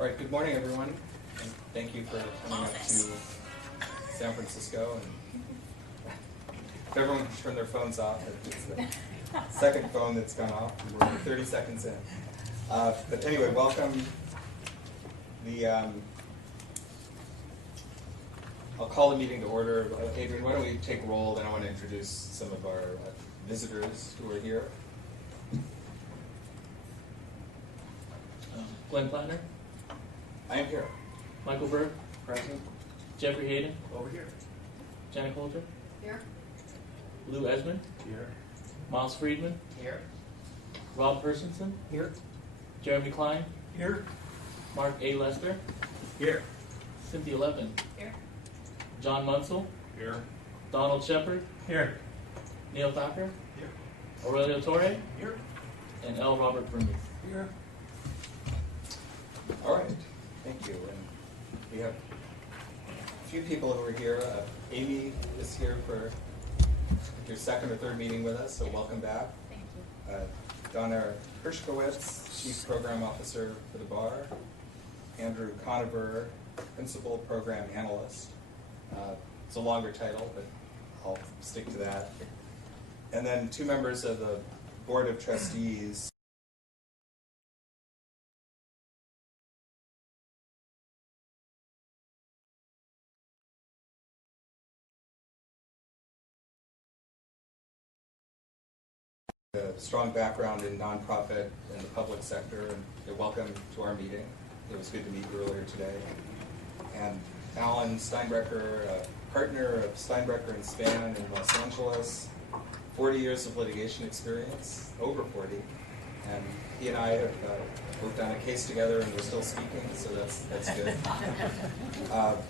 All right, good morning, everyone, and thank you for coming up to San Francisco. And if everyone can turn their phones off, it's the second phone that's gone off, and we're 30 seconds in. But anyway, welcome. I'll call the meeting to order. Adrian, why don't we take roll, then I want to introduce some of our visitors who are here. Glenn Plattner. I am here. Michael Berg. Present. Jeffrey Hayden. Over here. Jenna Coulter. Here. Lou Esmond. Here. Miles Friedman. Here. Rob Personson. Here. Jeremy Klein. Here. Mark A. Lester. Here. Cynthia Levin. Here. John Munsell. Here. Donald Shepard. Here. Neil Thacker. Here. Aurelio Torre. Here. And L. Robert Vermeer. Here. All right, thank you. And we have a few people who are here. Amy is here for your second or third meeting with us, so welcome back. Thank you. Donna Hershkowitz, Chief Program Officer for the bar. Andrew Conover, Principal Program Analyst. It's a longer title, but I'll stick to that. And then two members of the Board of Trustees. A strong background in nonprofit and the public sector, and you're welcome to our meeting. It was good to meet you earlier today. And Alan Steinbrecher, a partner of Steinbrecher and Spann in Los Angeles, 40 years of litigation experience, over 40. And he and I have worked on a case together, and we're still speaking, so that's good.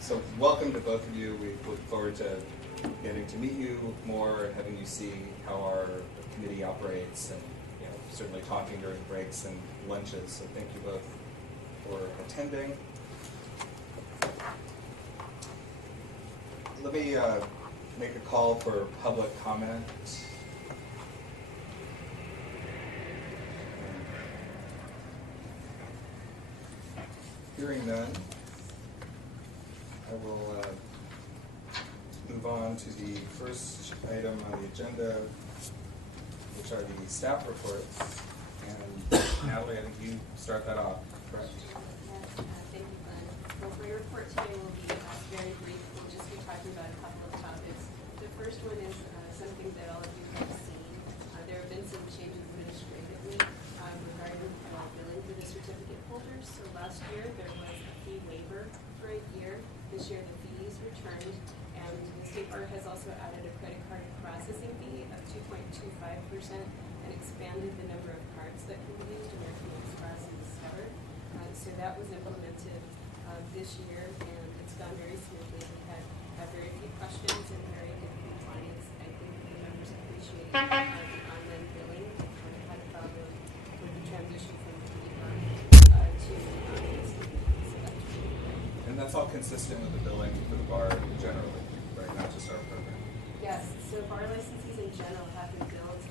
So welcome to both of you. We look forward to getting to meet you more and having you see how our committee operates, and certainly talking during breaks and lunches. So thank you both for attending. Let me make a call for public comment. Hearing none, I will move on to the first item on the agenda, which are the staff reports. And Natalie, I think you start that off, correct? Yes, thank you, Glenn. Well, my report today will be very brief. We'll just be talking about a couple of topics. The first one is something that all of you have seen. There have been some changes administratively regarding billing for the certificate holders. So last year there was a fee waiver for a year. This year the fees returned, and the State Bar has also added a credit card processing fee of 2.25% and expanded the number of cards that can be used, American Express and Discover. So that was implemented this year, and it's gone very smoothly. We had very few questions and very good compliance. I think the members appreciate the online billing. We had a problem with the transition from the bar to this. So that's really good. And that's all consistent with the billing for the bar generally, right? Not just our program. Yes, so bar licensees in general have been billed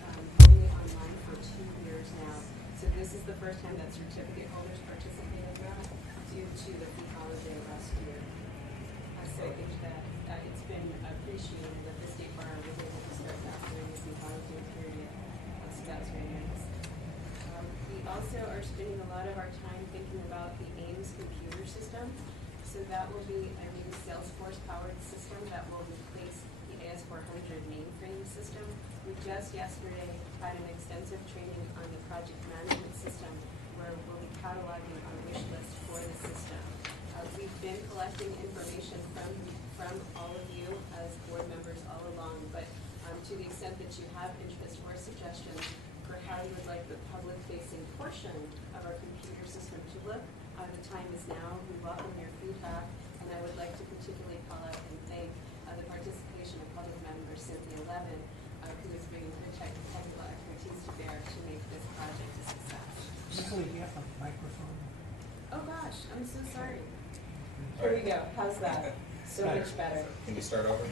only online for 2 years now. So this is the first time that certificate holders participate in that due to the fee holiday last year. So I think that it's been appreciated that the State Bar was able to start that during the fee holiday period. So that's very nice. We also are spending a lot of our time thinking about the AIMS computer system. So that will be a new Salesforce-powered system that will replace the AS400 mainframe system. We just yesterday had an extensive training on the project management system where we'll be cataloging our wish list for the system. We've been collecting information from all of you as board members all along, but to the extent that you have interest or suggestions for how you would like the public-facing portion of our computer system to look, the time is now. We welcome your feedback, and I would like to particularly call out and thank the participation of public member Cynthia Levin, who is bringing her technical expertise to bear to make this project a success. Usually you have a microphone. Oh gosh, I'm so sorry. Here we go. How's that? So much better. Can you start over?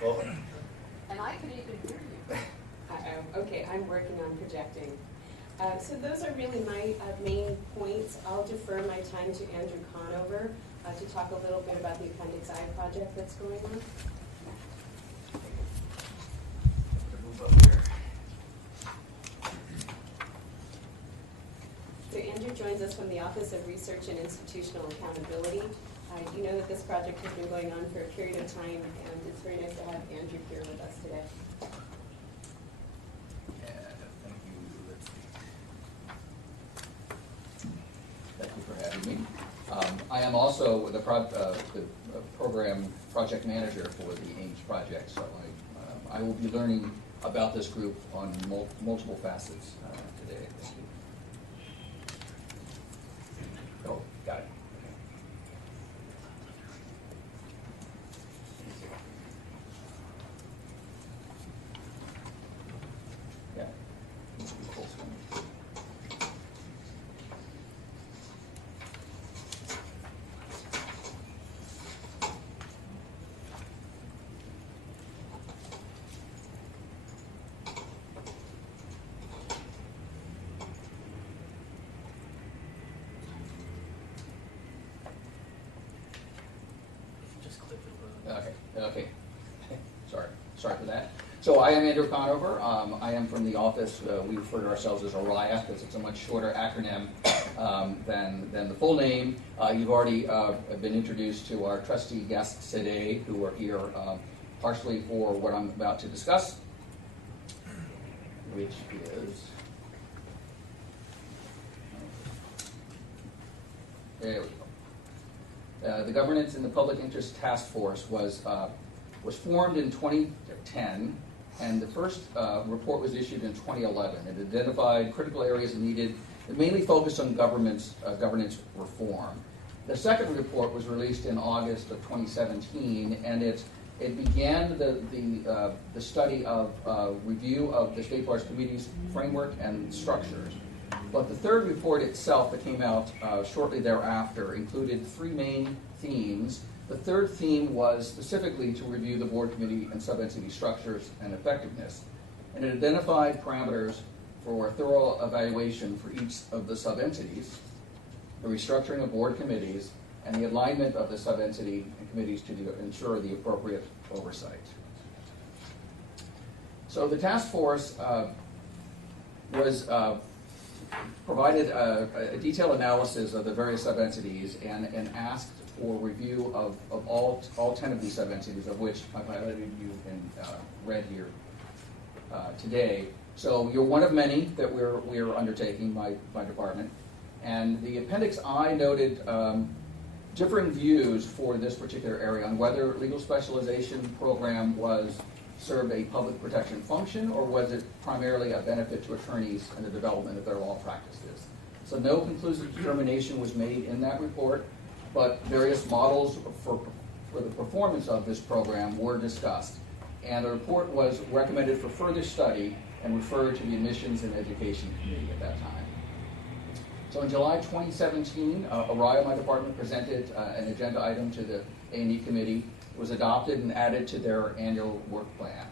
Well, And I could even hear you. Okay, I'm working on projecting. So those are really my main points. I'll defer my time to Andrew Conover to talk a little bit about the Appendix I project that's going on. Move up here. So Andrew joins us from the Office of Research and Institutional Accountability. You know that this project has been going on for a period of time, and it's very nice to have Andrew here with us today. Thank you, Lindsay. Thank you for having me. I am also the program project manager for the AIMS project, so I will be learning about this group on multiple facets today. Oh, got it. Yeah. Full screen. Just click the Okay. Sorry for that. So I am Andrew Conover. I am from the office. We refer to ourselves as ORIA because it's a much shorter acronym than the full name. You've already been introduced to our trustee guests today who are here partially for what I'm about to discuss, which is there we go. The Governance in the Public Interest Task Force was formed in 2010, and the first report was issued in 2011. It identified critical areas needed that mainly focused on governance reform. The second report was released in August of 2017, and it began the study of review of the State Bar's committee's framework and structures. But the third report itself that came out shortly thereafter included three main themes. The third theme was specifically to review the board committee and subentity structures and effectiveness. And it identified parameters for a thorough evaluation for each of the subentities, the restructuring of board committees, and the alignment of the subentity and committees to ensure the appropriate oversight. So the task force provided a detailed analysis of the various subentities and asked for review of all 10 of these subentities, of which I've highlighted you in red here today. So you're one of many that we're undertaking, my department. And the Appendix I noted differing views for this particular area on whether legal specialization program served a public protection function, or was it primarily a benefit to attorneys and the development of their law practices. So no conclusive determination was made in that report, but various models for the performance of this program were discussed. And the report was recommended for further study and referred to the Admissions and Education Committee at that time. So in July 2017, ORIA, my department, presented an agenda item to the A&E Committee. It was adopted and added to their annual work plan.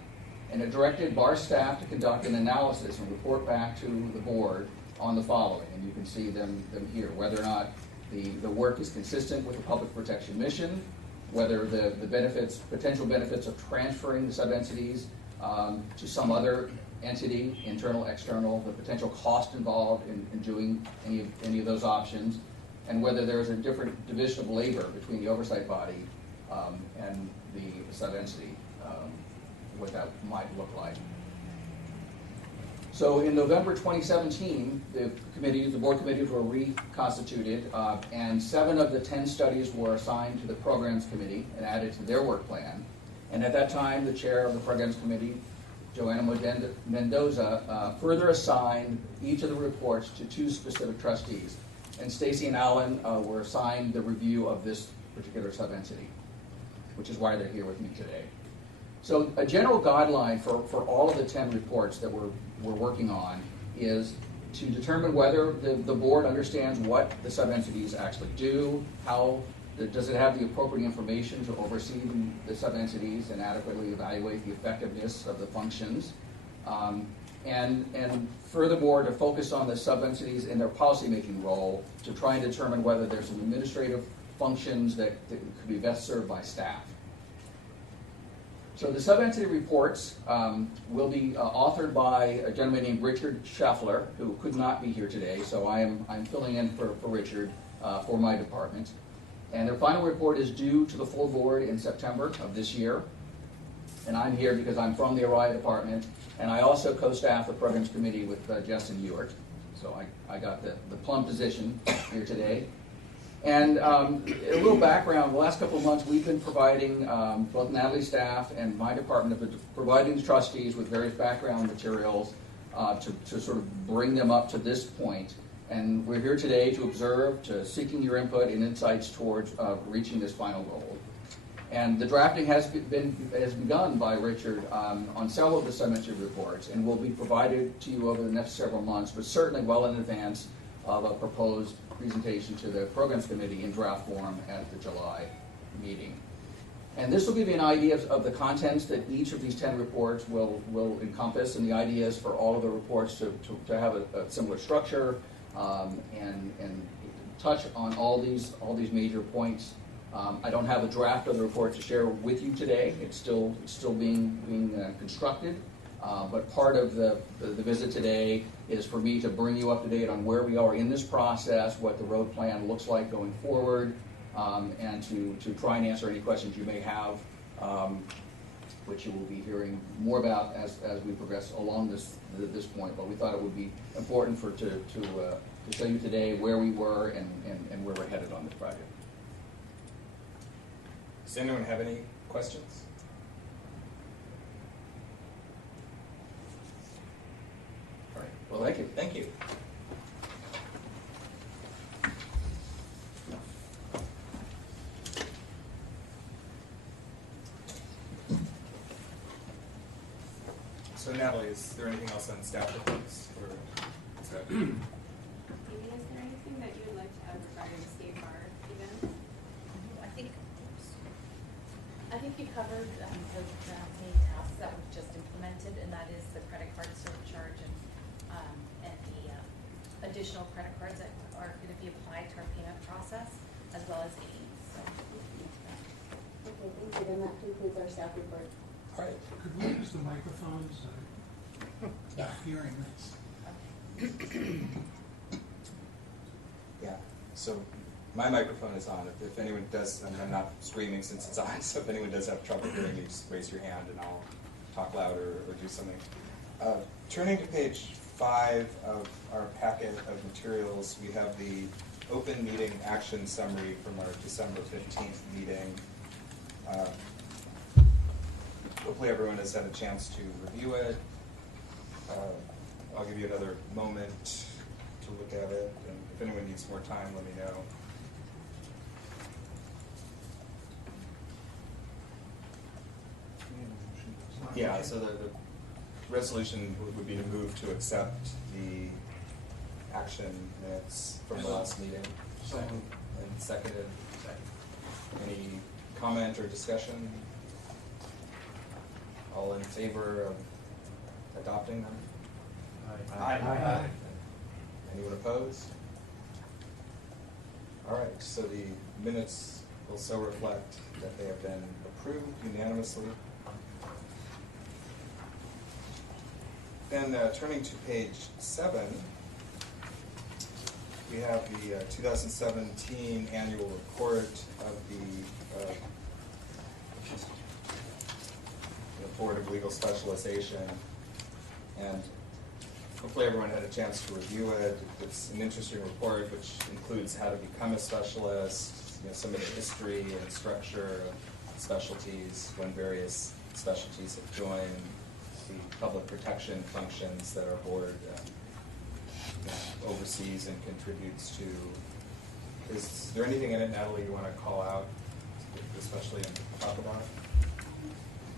And it directed bar staff to conduct an analysis and report back to the board on the following. And you can see them here, whether or not the work is consistent with the public protection mission, whether the potential benefits of transferring the subentities to some other entity, internal, external, the potential cost involved in doing any of those options, and whether there is a different division of labor between the oversight body and the subentity, what that might look like. So in November 2017, the board committees were reconstituted, and 7 of the 10 studies were assigned to the programs committee and added to their work plan. And at that time, the chair of the programs committee, Joanna Mendoza, further assigned each of the reports to 2 specific trustees. And Stacy and Alan were assigned the review of this particular subentity, which is why they're here with me today. So a general guideline for all of the 10 reports that we're working on is to determine whether the board understands what the subentities actually do, does it have the appropriate information to oversee the subentities and adequately evaluate the effectiveness of the functions, and furthermore, to focus on the sub-entities in their policymaking role to try and determine whether there's some administrative functions that could be best served by staff. So the sub-entity reports will be authored by a gentleman named Richard Schaffler, who could not be here today, so I'm filling in for Richard for my department. And their final report is due to the full board in September of this year. And I'm here because I'm from the ARIA department, and I also co-staff the programs committee with Justin Ewart. So I got the plum position here today. And a little background, the last couple of months we've been providing, both Natalie's staff and my department have been providing the trustees with various background materials to sort of bring them up to this point. And we're here today to observe, to seeking your input and insights towards reaching this final goal. And the drafting has begun by Richard on several of the sub-entity reports and will be provided to you over the next several months, but certainly well in advance of a proposed presentation to the programs committee in draft form at the July meeting. And this will give you an idea of the contents that each of these 10 reports will encompass, and the idea is for all of the reports to have a similar structure and touch on all these major points. I don't have a draft of the report to share with you today. It's still being constructed. But part of the visit today is for me to bring you up to date on where we are in this process, what the road plan looks like going forward, and to try and answer any questions you may have, which you will be hearing more about as we progress along this point. But we thought it would be important to show you today where we were and where we're headed on this project. Does anyone have any questions? All right. Well, thank you. Thank you. So Natalie, is there anything else on staff reports? Or is that Amy, is there anything that you would like to add regarding the state bar event? I think you covered the main tasks that we've just implemented, and that is the credit card surcharge and the additional credit cards that are going to be applied to our payment process, as well as aids. So, Okay, thank you. Then that concludes our staff report. all right? Could we use the microphones? Not hearing this. Yeah. So my microphone is on. If anyone does, and I'm not screaming since it's on, so if anyone does have trouble hearing me, just raise your hand and I'll talk louder or do something. Turning to page 5 of our packet of materials, we have the open meeting action summary from our December 15th meeting. Hopefully everyone has had a chance to review it. I'll give you another moment to look at it, and if anyone needs more time, let me know. Yeah, so the resolution would be to move to accept the action minutes from the last meeting. Second. And seconded. Any comment or discussion? All in favor of adopting them? Aye. Anyone opposed? All right, so the minutes will so reflect that they have been approved unanimously. Then turning to page 7, we have the 2017 annual report of the Board of Legal Specialization, and hopefully everyone had a chance to review it. It's an interesting report which includes how to become a specialist, some of the history and structure of specialties, when various specialties have joined, the public protection functions that our board oversees and contributes to. Is there anything in it, Natalie, you want to call out, especially and talk about?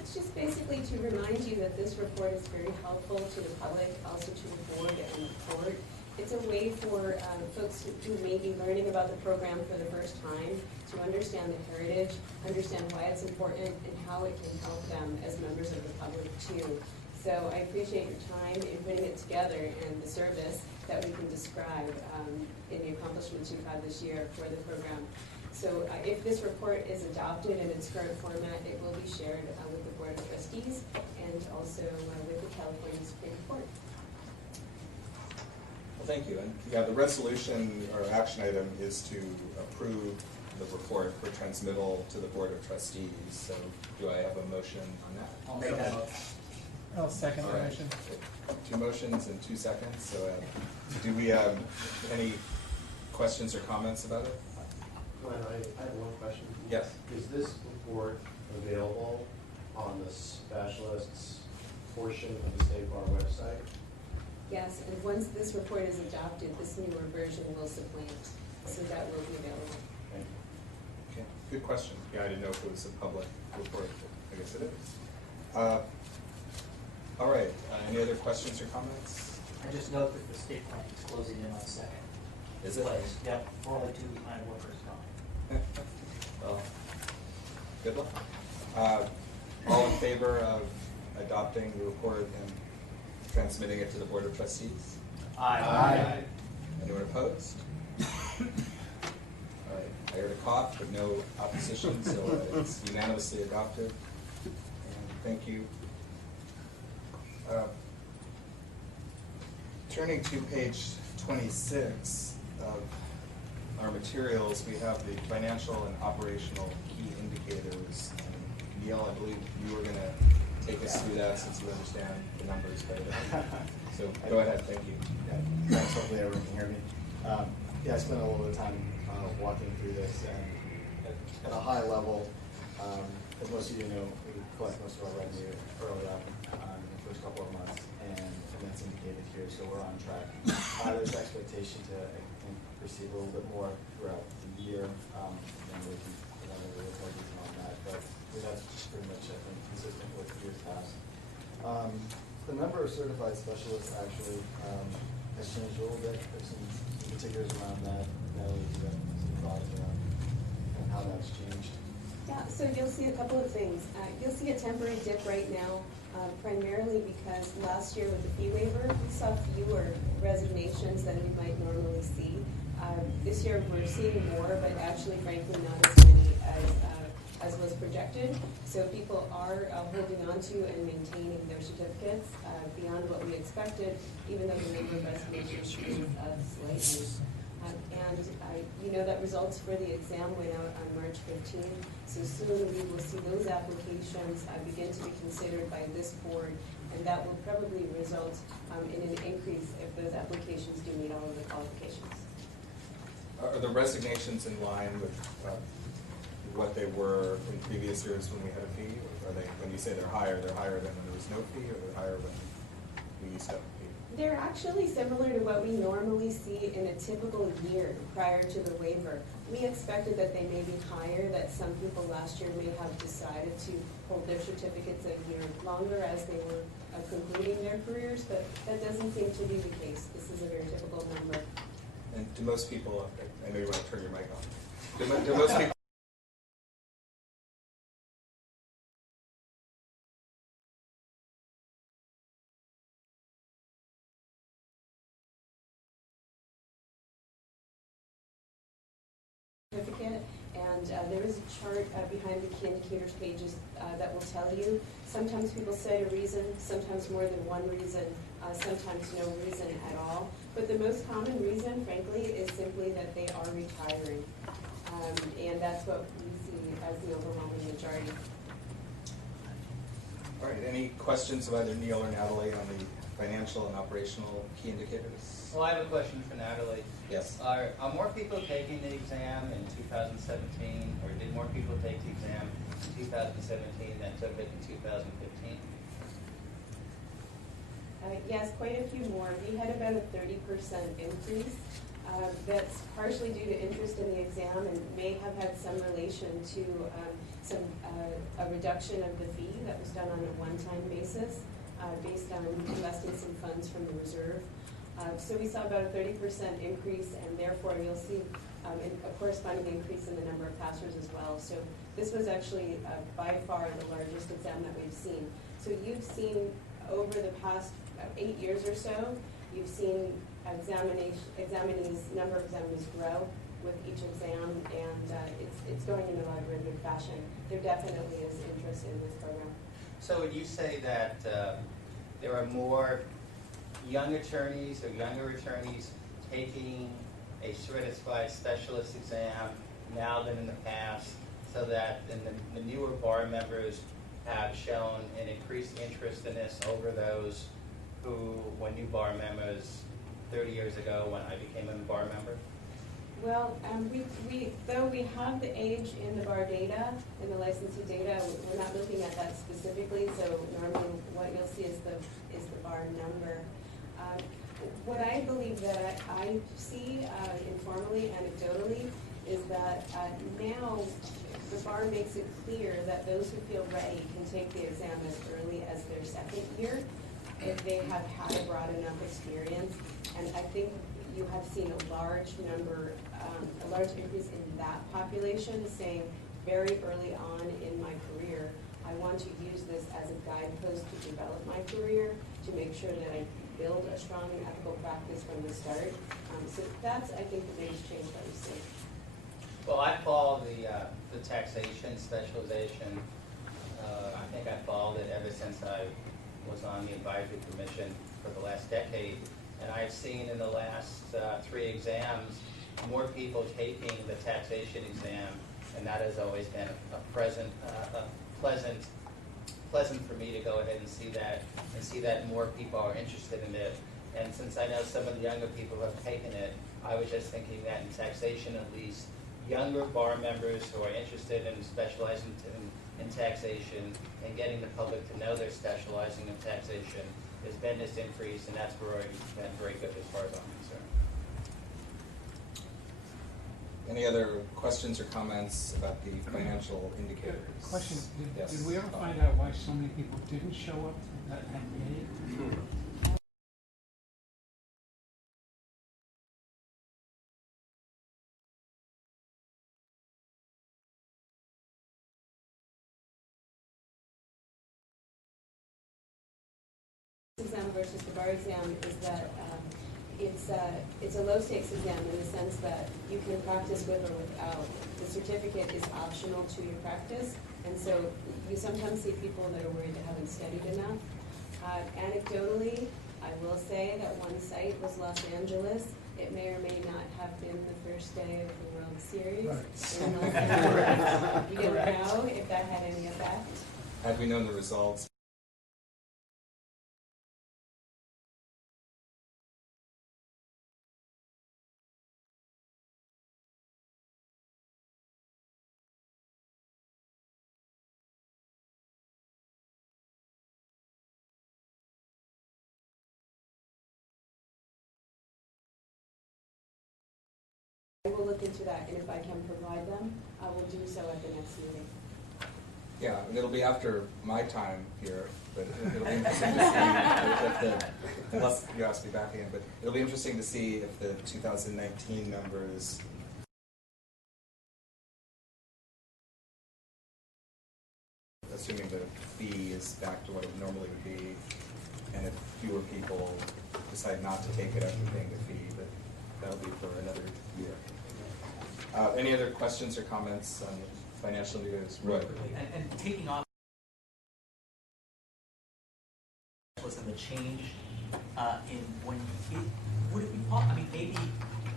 It's just basically to remind you that this report is very helpful to the public, also to the board and the court. It's a way for folks who may be learning about the program for the first time to understand the heritage, understand why it's important, and how it can help them as members of the public too. So I appreciate your time in putting it together and the service that we can describe in the accomplishments you've had this year for the program. So if this report is adopted in its current format, it will be shared with the Board of Trustees and also with the California Supreme Court. Well, thank you. And yeah, the resolution or action item is to approve the report for transmittal to the Board of Trustees. So do I have a motion on that? I'll make that motion. I'll second All the right. motion. 2 motions in 2 seconds. So do we have any questions or comments about it? Glenn, I have one question. Yes. Is this report available on the specialists portion of the State Bar website? Yes, and once this report is adopted, this newer version will supplant, so that will be available. Thank you. Okay, good question. Yeah, I didn't know if it was a public report, but I guess it is. All right, any other questions or comments? I just note that the state plant is closing in on second. Is it? Place. Yep, we're only 2 behind workers gone. Well, good luck. All in favor of adopting the report and transmitting it to the Board of Trustees? Aye. Anyone opposed? All right, I heard a cough, but no opposition, so it's unanimously adopted. And thank you. Turning to page 26 of our materials, we have the financial and operational key indicators. And Neil, I believe you were going to take us through that since you understand the numbers better. So go ahead, thank you. Yeah, thanks, hopefully everyone can hear me. Yeah, I spent a little bit of time walking through this, and at a high level, as most of you know, we collect most of our revenue early on in the first couple of months, and that's indicated here, so we're on track. There's expectation to receive a little bit more throughout the year, and we can provide a little more detail on that, but that's pretty much, I think, consistent with years past. The number of certified specialists actually has changed a little bit. There's some particulars around that. Natalie, do you have some thoughts around how that's changed? Yeah, so you'll see a couple of things. You'll see a temporary dip right now, primarily because last year with the fee waiver, we saw fewer resignations than we might normally see. This year we're seeing more, but actually, frankly, not as many as was projected. So people are holding on to and maintaining their certificates beyond what we expected, even though the number of resignations is slightly. And you know that results for the exam went out on March 15th, so soon we will see those applications begin to be considered by this board, and that will probably result in an increase if those applications do meet all of the qualifications. Are the resignations in line with what they were in previous years when we had a fee? Or are they, when you say they're higher than when there was no fee, or they're higher when we used to have a fee? They're actually similar to what we normally see in a typical year prior to the waiver. We expected that they may be higher, that some people last year may have decided to hold their certificates a year longer as they were concluding their careers, but that doesn't seem to be the case. This is a very typical number. And do most people, I know you want to turn your mic on, do most people certificate, and there is a chart behind the key indicators pages that will tell you. Sometimes people cite a reason, sometimes more than one reason, sometimes no reason at all. But the most common reason, frankly, is simply that they are retiring. And that's what we see as the overwhelming majority. All right, any questions of either Neil or Natalie on the financial and operational key indicators? Well, I have a question for Natalie. Yes. Are more people taking the exam in 2017, or did more people take the exam in 2017 than took it in 2015? Yes, quite a few more. We had about a 30% increase. That's partially due to interest in the exam and may have had some relation to a reduction of the fee that was done on a one-time basis based on investing some funds from the reserve. So we saw about a 30% increase, and therefore you'll see a corresponding increase in the number of passers as well. So this was actually by far the largest exam that we've seen. So you've seen over the past 8 years or so, you've seen examinees, number of examinees grow with each exam, and it's going in a logarithmic fashion. There definitely is interest in this program. So would you say that there are more young attorneys or younger attorneys taking a certified specialist exam now than in the past, so that the newer bar members have shown an increased interest in this over those who were new bar members 30 years ago when I became a bar member? Well, though we have the age in the bar data, in the licensee data, we're not looking at that specifically, so normally what you'll see is the bar number. What I believe that I see informally, anecdotally, is that now the bar makes it clear that those who feel ready can take the exam as early as their second year if they have had a broad enough experience. And I think you have seen a large number, a large increase in that population saying very early on in my career, I want to use this as a guidepost to develop my career, to make sure that I build a strong and ethical practice from the start. So that's, I think, the biggest change that we see. Well, I follow the taxation specialization. I think I followed it ever since I was on the advisory commission for the last decade. And I've seen in the last 3 exams more people taking the taxation exam, and that has always been a pleasant for me to go ahead and see that more people are interested in it. And since I know some of the younger people who have taken it, I was just thinking that in taxation at least, younger bar members who are interested in specializing in taxation and getting the public to know they're specializing in taxation has been this increase, and that's been very good as far as I'm concerned. Any other questions or comments about the financial indicators? Question, Yes. did we ever find out why so many people didn't show up that day? Exam versus the bar exam is that it's a low stakes exam in the sense that you can practice with or without. The certificate is optional to your practice, and so you sometimes see people that are worried they haven't studied enough. Anecdotally, I will say that one site was Los Angeles. It may or may not have been the first day of the World Series in Los Angeles. You don't know if that had any effect. Had we known the results, I will look into that, and if I can provide them, I will do so at the next meeting. yeah, and it'll be after my time here, but it'll be interesting to see if unless you ask me back again, but it'll be interesting to see if the 2019 numbers assuming the fee is back to what it normally would be, and if fewer people decide not to take it after paying the fee, but that'll be for another year. Any other questions or comments on financial news? Right. And taking off was in the change in when would it be possible? I mean, maybe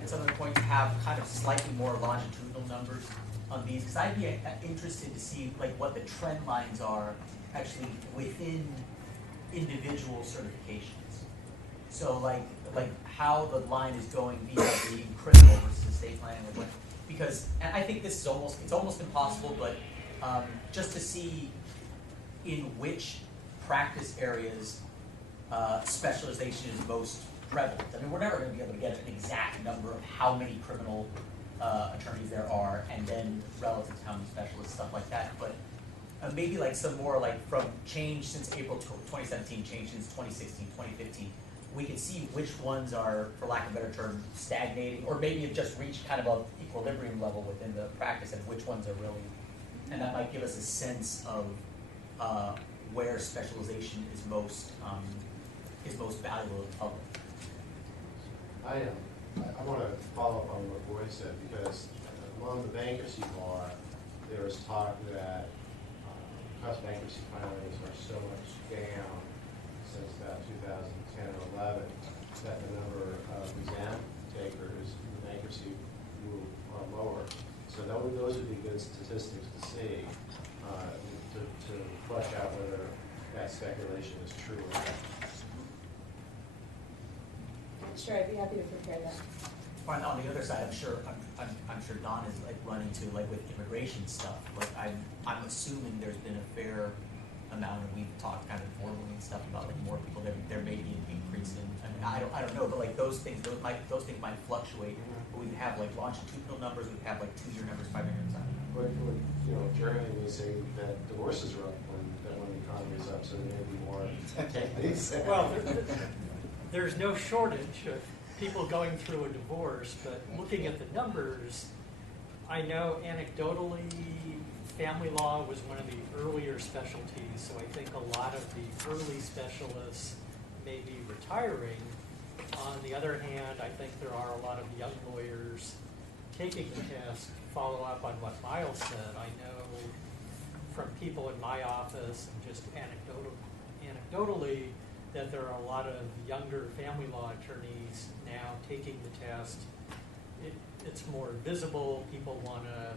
at some other point to have kind of slightly more longitudinal numbers on these, because I'd be interested to see like what the trend lines are actually within individual certifications. So like how the line is going vis-a-vis criminal versus estate planning, like, because and I think this is almost impossible, but just to see in which practice areas specialization is most prevalent. I mean, we're never going to be able to get an exact number of how many criminal attorneys there are, and then relative to how many specialists, stuff like that. But maybe like some more like from change since April 2017, change since 2016, 2015. We can see which ones are, for lack of a better term, stagnating, or maybe have just reached kind of an equilibrium level within the practice, and which ones are really, and that might give us a sense of where specialization is most valuable to the public. I want to follow up on what Roy said, because among the bankruptcy bar, there was talk that because bankruptcy filings are so much down since about 2010 or 11, that the number of exam takers in bankruptcy are lower. So those would be good statistics to see, to flush out whether that speculation is true or not. Sure, I'd be happy to prepare that. Well, on the other side, I'm sure Don is like run into like with immigration stuff. Like I'm assuming there's been a fair amount, and we've talked kind of formally and stuff about like more people. There may be an increase in. I mean, I don't know, but like those things might fluctuate. But we have like longitudinal numbers. We have like 2-year numbers, 5-year numbers. But Germany would say that divorces are up when the economy is up, so there may be more techniques. Well, there's no shortage of people going through a divorce, but looking at the numbers, I know anecdotally, family law was one of the earlier specialties, so I think a lot of the early specialists may be retiring. On the other hand, I think there are a lot of young lawyers taking the test. Follow up on what Miles said, I know from people in my office and just anecdotally that there are a lot of younger family law attorneys now taking the test. It's more visible. People want to,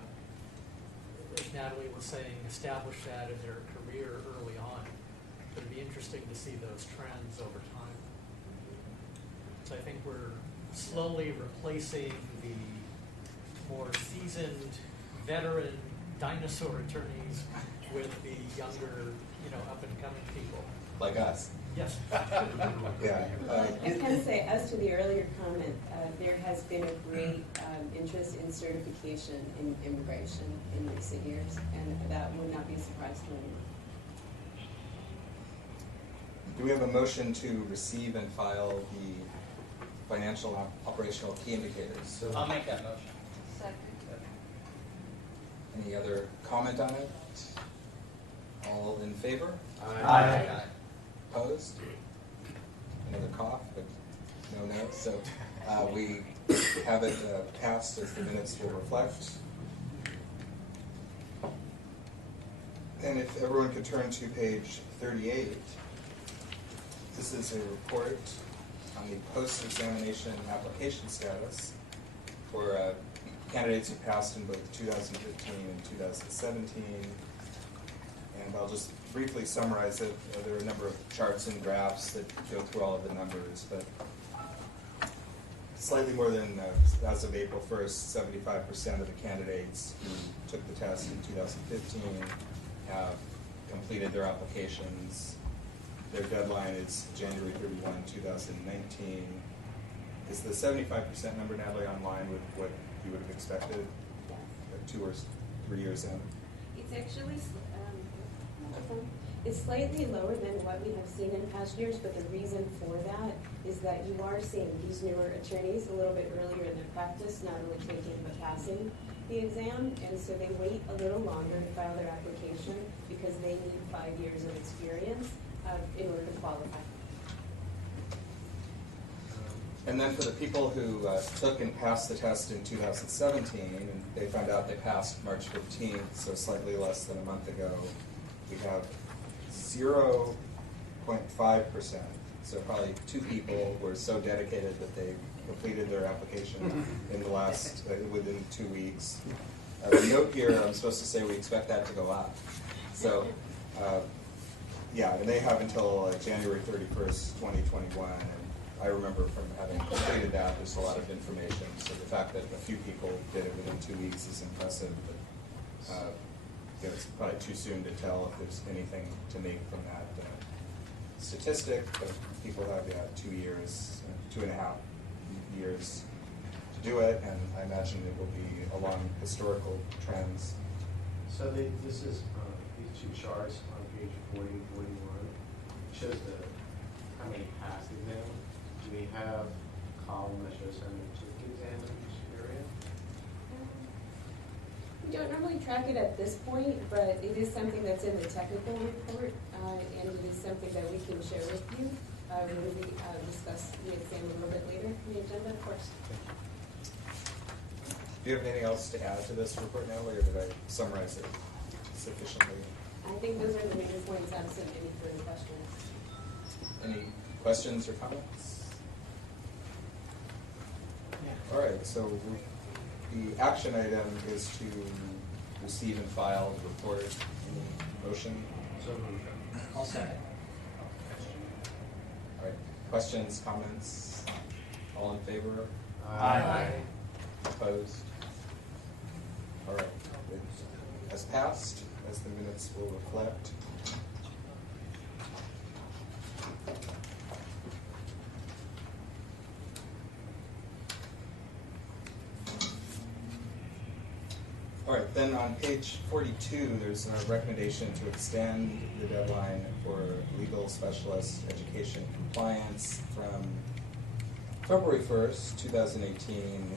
as Natalie was saying, establish that in their career early on. It'd be interesting to see those trends over time. So I think we're slowly replacing the more seasoned, veteran dinosaur attorneys with the younger, up-and-coming people. Like us. Yes. Yeah. I kind of say, as to the earlier comment, there has been a great interest in certification in immigration in recent years, and that would not be a surprise to anyone. Do we have a motion to receive and file the financial operational key indicators? I'll make that motion. Any other comment on it? All in favor? Aye. Opposed? Another cough, but no. So we have it passed as the minutes will reflect. And if everyone could turn to page 38, this is a report on the post-examination application status for candidates who passed in both 2015 and 2017. And I'll just briefly summarize it. There are a number of charts and graphs that go through all of the numbers, but slightly more than, as of April 1st, 75% of the candidates who took the test in 2015 have completed their applications. Their deadline is January 31, 2019. Is the 75% number, Natalie, on line with what you would have expected 2 or 3 years in? It's actually it's slightly lower than what we have seen in past years, but the reason for that is that you are seeing these newer attorneys a little bit earlier in their practice, not only taking but passing the exam, and so they wait a little longer to file their application because they need 5 years of experience in order to qualify. And then for the people who took and passed the test in 2017, and they found out they passed March 15th, so slightly less than a month ago, we have 0.5%. So probably 2 people were so dedicated that they completed their application in the last, within 2 weeks. The note here, I'm supposed to say we expect that to go up. So, yeah, and they have until January 31st, 2021. And I remember from having completed that, there's a lot of information. So the fact that a few people did it within 2 weeks is impressive. But, it's probably too soon to tell if there's anything to make from that statistic, but people have 2 years, 2.5 years to do it, and I imagine it will be along historical trends. So this is these 2 charts on page 40 and 41 shows how many passed exam. Do we have a column that shows how many took the exam in each area? We don't normally track it at this point, but it is something that's in the technical report, and it is something that we can share with you when we discuss the exam a little bit later in the agenda, of course. Do you have anything else to add to this report now, or did I summarize it sufficiently? I think those are the main points, absent any further questions. Any questions or comments? All right, so the action item is to receive and file the report. Any motion? So moved. I'll second. All right, questions, comments? All in favor? Aye. Opposed? All right, it has passed, as the minutes will reflect. All right, then on page 42, there's a recommendation to extend the deadline for legal specialist education compliance from February 1st, 2018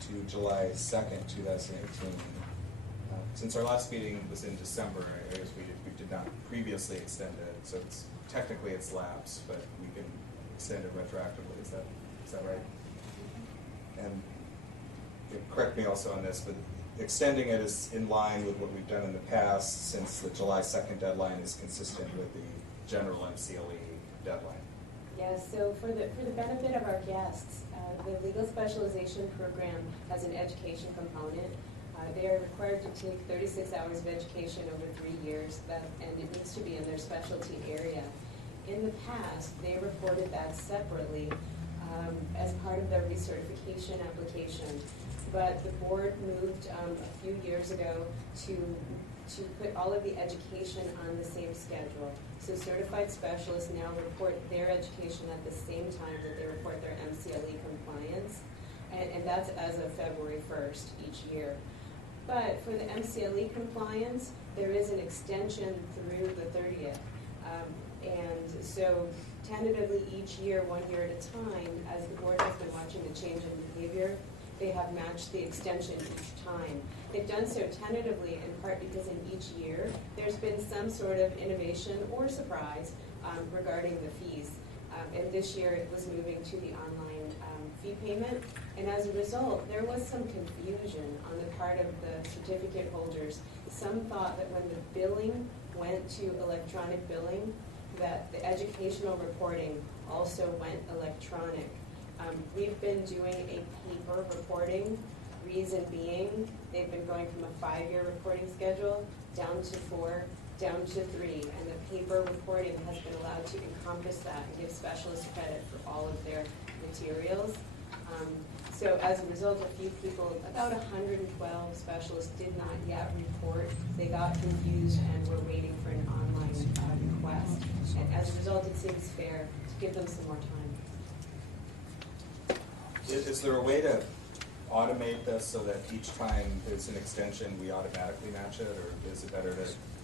to July 2nd, 2018. Since our last meeting was in December, I guess we did not previously extend it, so technically it's lapsed, but we can extend it retroactively. Is that right? And correct me also on this, but extending it is in line with what we've done in the past, since the July 2nd deadline is consistent with the general MCLE deadline. Yes, so for the benefit of our guests, the legal specialization program has an education component. They are required to take 36 hours of education over 3 years, and it needs to be in their specialty area. In the past, they reported that separately as part of their recertification application. But the board moved a few years ago to put all of the education on the same schedule. So certified specialists now report their education at the same time that they report their MCLE compliance, and that's as of February 1st each year. But for the MCLE compliance, there is an extension through the 30th. And so tentatively each year, 1 year at a time, as the board has been watching the change in behavior, they have matched the extension each time. They've done so tentatively in part because in each year there's been some sort of innovation or surprise regarding the fees. And this year it was moving to the online fee payment. And as a result, there was some confusion on the part of the certificate holders. Some thought that when the billing went to electronic billing, that the educational reporting also went electronic. We've been doing a paper reporting, reason being, they've been going from a 5-year reporting schedule down to 4, down to 3, and the paper reporting has been allowed to encompass that and give specialists credit for all of their materials. So as a result, a few people, about 112 specialists did not yet report. They got confused and were waiting for an online request. And as a result, it seems fair to give them some more time. Is there a way to automate this so that each time there's an extension, we automatically match it, or is it better to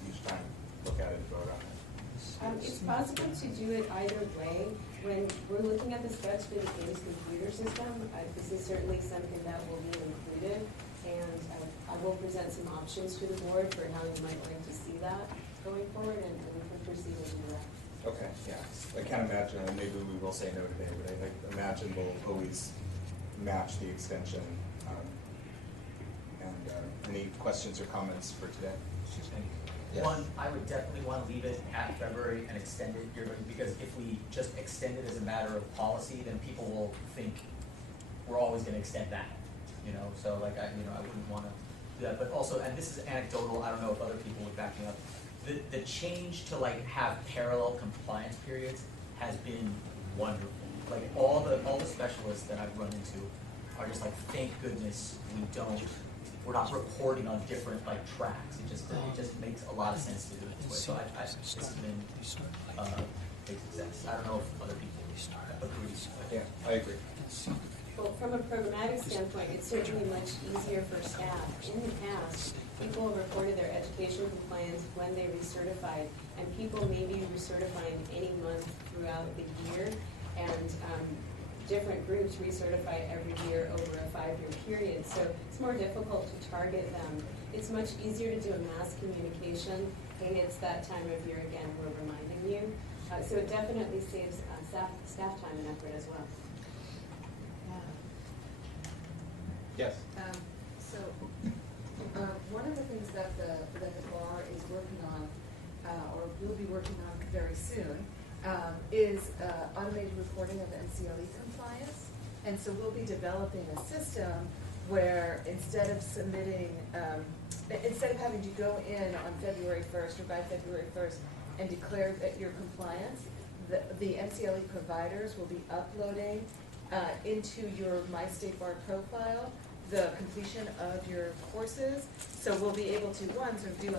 each time look at it and vote on it? It's possible to do it either way. When we're looking at the specs for the game's computer system, this is certainly something that will be included, and I will present some options to the board for how you might like to see that going forward, and we can proceed and do that. Okay, yeah. I can't imagine, and maybe we will say no today, but I imagine we'll always match the extension. Any questions or comments for today? Yes. One, I would definitely want to leave it at February and extend it yearly, because if we just extend it as a matter of policy, then people will think we're always going to extend that, you know. So like I wouldn't want to do that. But also, and this is anecdotal, I don't know if other people would back me up. The change to like have parallel compliance periods has been wonderful. Like all the specialists that I've run into are just like, thank goodness we're not reporting on different like tracks. It just makes a lot of sense to do it this way. So this has been a big success. I don't know if other people agree. Yeah, I agree. Well, from a programmatic standpoint, it's certainly much easier for staff. In the past, people reported their education compliance when they recertified, and people may be recertifying any month throughout the year, and different groups recertify every year over a 5-year period. So it's more difficult to target them. It's much easier to do a mass communication, and it's that time of year again, we're reminding you. So it definitely saves staff time and effort as well. Yes. So, one of the things that the bar is working on, or will be working on very soon, is automated reporting of NCLE compliance. And so we'll be developing a system where instead of submitting, instead of having to go in on February 1st or by February 1st and declare that you're compliant, the NCLE providers will be uploading into your My State Bar profile the completion of your courses. So we'll be able to, one, sort of do 100%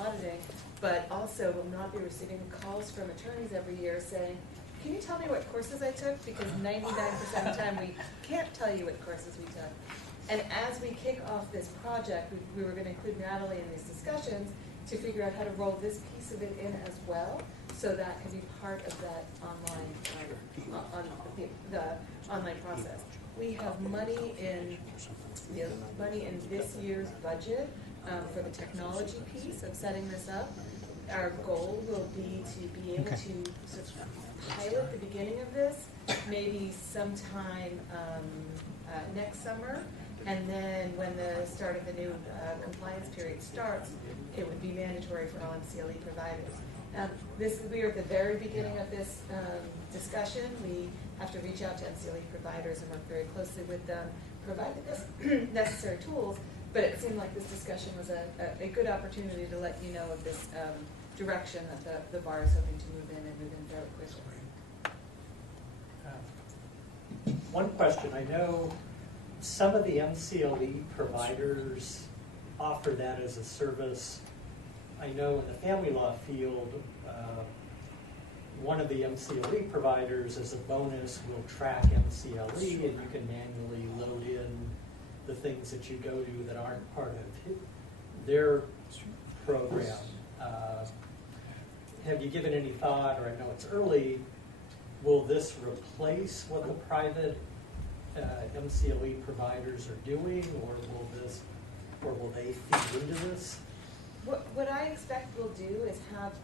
auditing, but also will not be receiving calls from attorneys every year saying, can you tell me what courses I took? Because 99% of the time we can't tell you what courses we took. And as we kick off this project, we were going to include Natalie in these discussions to figure out how to roll this piece of it in as well, so that can be part of that online, the online process. We have money in this year's budget for the technology piece of setting this up. Our goal will be to be able to sort of pilot the beginning of this, maybe sometime next summer, and then when the start of the new compliance period starts, it would be mandatory for all MCLE providers. We are at the very beginning of this discussion. We have to reach out to MCLE providers and work very closely with them, provide the necessary tools, but it seemed like this discussion was a good opportunity to let you know of this direction that the bar is hoping to move in and move in very quickly. One question, I know some of the MCLE providers offer that as a service. I know in the family law field, one of the MCLE providers as a bonus will track MCLE, and you can manually load in the things that you go to that aren't part of their program. Have you given any thought, or I know it's early, will this replace what the private MCLE providers are doing, or will they feed into this? What I expect we'll do is have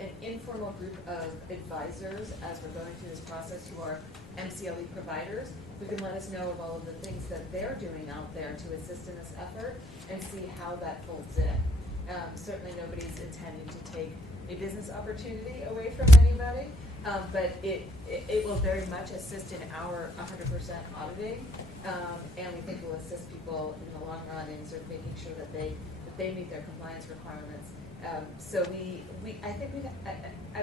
an informal group of advisors as we're going through this process who are MCLE providers who can let us know of all of the things that they're doing out there to assist in this effort and see how that folds in. Certainly nobody's intending to take a business opportunity away from anybody, but it will very much assist in our 100% auditing, and we think will assist people in the long run in sort of making sure that they meet their compliance requirements. So I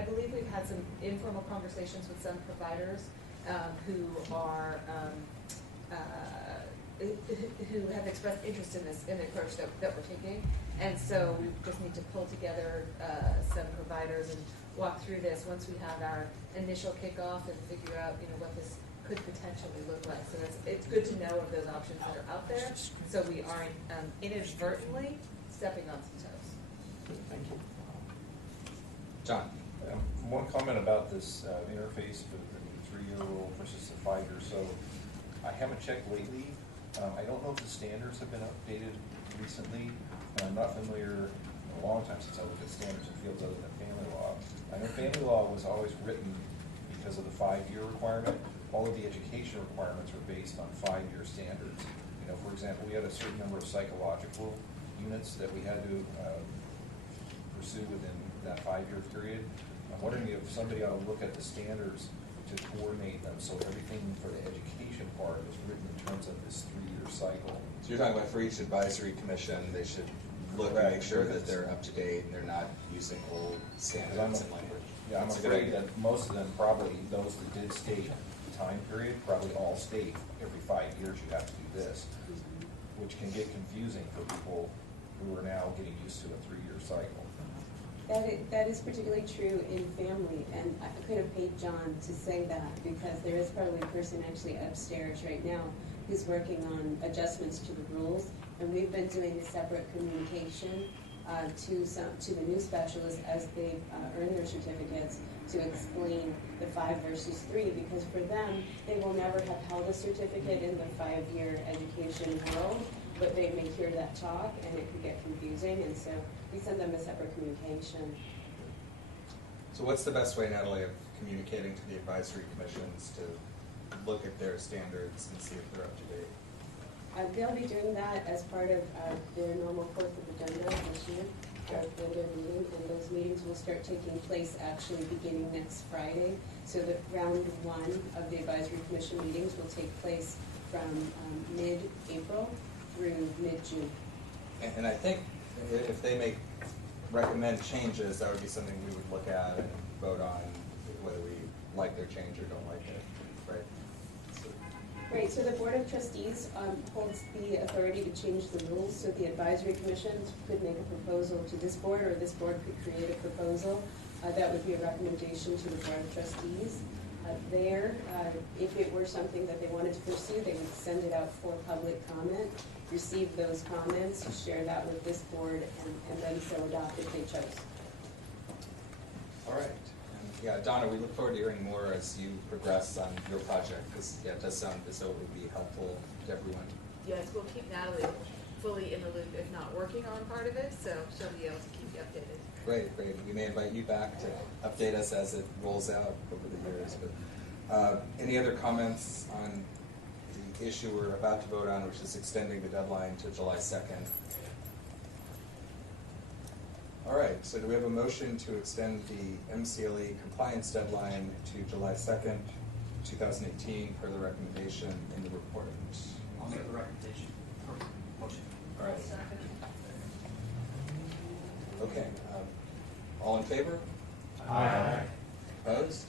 believe we've had some informal conversations with some providers who have expressed interest in the approach that we're taking, and so we just need to pull together some providers and walk through this once we have our initial kickoff and figure out what this could potentially look like. So it's good to know of those options that are out there, so we aren't inadvertently stepping on some toes. Thank you. John. One comment about this interface for the 3-year-old versus the 5-year. So I haven't checked lately. I don't know if the standards have been updated recently, and I'm not familiar in a long time since I looked at standards in fields other than family law. I know family law was always written because of the 5-year requirement. All of the education requirements are based on 5-year standards. For example, we had a certain number of psychological units that we had to pursue within that 5-year period. I'm wondering if somebody ought to look at the standards to coordinate them so everything for the education part is written in terms of this 3-year cycle. So you're talking about for each advisory commission, they should look and make sure that they're up to date and they're not using old standards and language. Yeah, I'm afraid that most of them probably, those that did state the time period, probably all state every 5 years you have to do this, which can get confusing for people who are now getting used to a 3-year cycle. That is particularly true in family, and I could have paid John to say that because there is probably a person actually upstairs right now who's working on adjustments to the rules, and we've been doing a separate communication to the new specialists as they earn their certificates to explain the 5 versus 3, because for them, they will never have held a certificate in the 5-year education world. but they may hear that talk and it could get confusing, and so we send them a separate communication. So what's the best way, Natalie, of communicating to the advisory commissions to look at their standards and see if they're up to date? They'll be doing that as part of their normal course of agenda this year, for their meeting, and those meetings will start taking place actually beginning next Friday. So that round one of the advisory commission meetings will take place from mid-April through mid-June. And I think if they recommend changes, that would be something we would look at and vote on, whether we like their change or don't like it, right? Right, so the Board of Trustees holds the authority to change the rules, so the advisory commissions could make a proposal to this board, or this board could create a proposal. That would be a recommendation to the Board of Trustees. If it were something that they wanted to pursue, they would send it out for public comment, receive those comments, share that with this board, and then so adopt if they chose. All right. And yeah, Donna, we look forward to hearing more as you progress on your project, because yeah, it does sound as though it would be helpful to everyone. Yes, we'll keep Natalie fully in the loop, if not working on part of it, so she'll be able to keep you updated. Great, great. We may invite you back to update us as it rolls out over the years. But any other comments on the issue we're about to vote on, which is extending the deadline to July 2nd? All right, so do we have a motion to extend the MCLE compliance deadline to July 2nd, 2018, per the recommendation in the report? I'll make the recommendation. Motion. All right. Okay. All in favor? Aye. Opposed?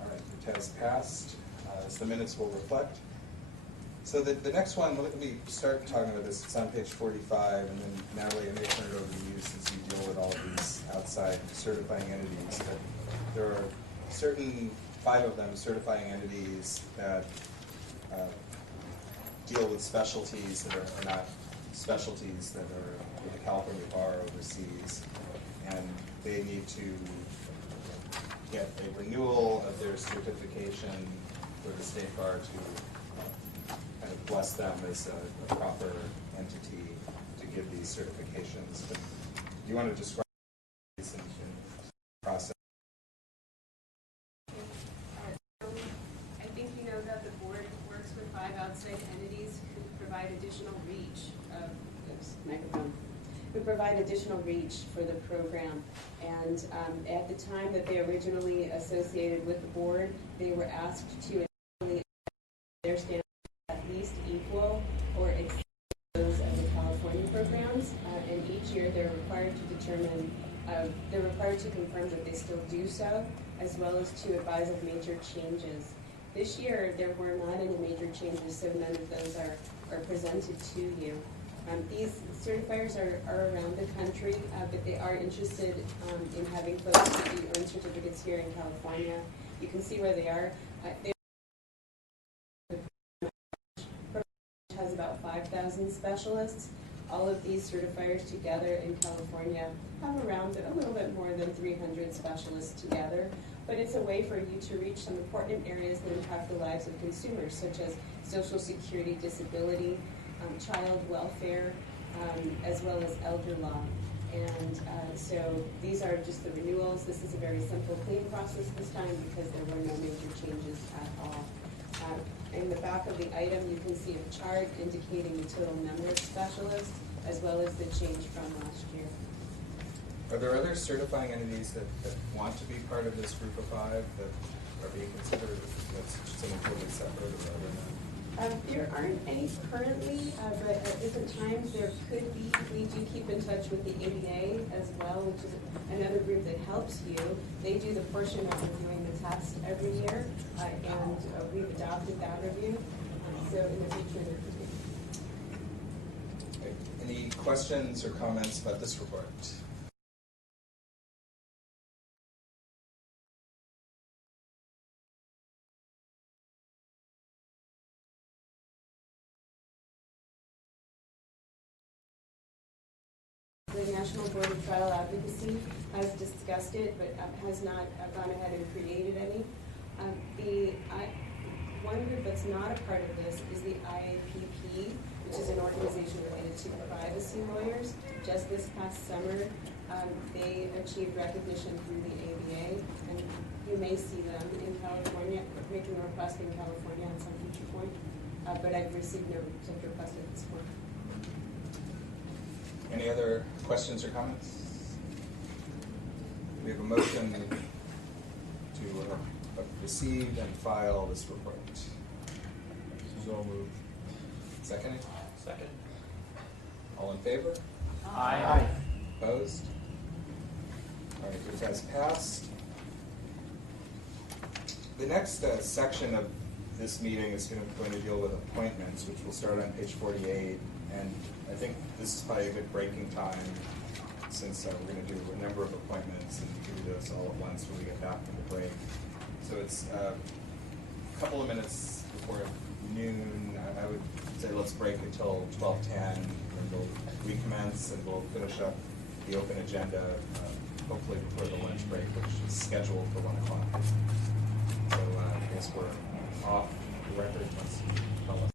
All right, it has passed, as the minutes will reflect. So the next one, let me start talking about this. It's on page 45, and then Natalie, I may turn it over to you since you deal with all of these outside certifying entities. But there are certain 5 of them certifying entities that deal with specialties that are not specialties that are with the California Bar overseas, and they need to get a renewal of their certification for the State Bar to kind of bless them as a proper entity to give these certifications. But do you want to describe these in process? I think you know that the board works with 5 outside entities who provide additional reach for the program. And at the time that they originally associated with the board, they were asked to their standards at least equal or exceed those of the California programs. And each year they're required to determine, they're required to confirm that they still do so, as well as to advise of major changes. This year there were not any major changes, so none of those are presented to you. These certifiers are around the country, but they are interested in having folks who do earn certificates here in California. You can see where they are. Has about 5,000 specialists. All of these certifiers together in California have around a little bit more than 300 specialists together. But it's a way for you to reach some important areas that impact the lives of consumers, such as Social Security, disability, child welfare, as well as elder law. And so these are just the renewals. This is a very simple, clean process this time because there were no major changes at all. In the back of the item, you can see a chart indicating the total number of specialists, as well as the change from last year. Are there other certifying entities that want to be part of this group of 5 that are being considered? That's something totally separate or other than? There aren't any currently, but at different times there could be. We do keep in touch with the ADA as well, which is another group that helps you. They do the portion of reviewing the test every year, and we've adopted that review. So in the future, there could be. Okay. Any questions or comments about this report? The National Board of Trial Advocacy has discussed it, but has not gone ahead and created any. one group that's not a part of this is the IAPP, which is an organization related to privacy lawyers. Just this past summer, they achieved recognition through the ABA, and you may see them in California, making a request in California at some future point, but I've received no such request at this point. Any other questions or comments? We have a motion to receive and file this report. So moved. Second? Second. All in favor? Aye. Opposed? All right, it has passed. The next section of this meeting is going to deal with appointments, which will start on page 48. And I think this is probably a good breaking time, since we're going to do a number of appointments and do this all at once when we get back from the break. So it's a couple of minutes before noon. I would say let's break until 12:10, and we'll recommence, and we'll finish up the open agenda, hopefully before the lunch break, which is scheduled for 1 o'clock. So I guess we're off the record once you tell us.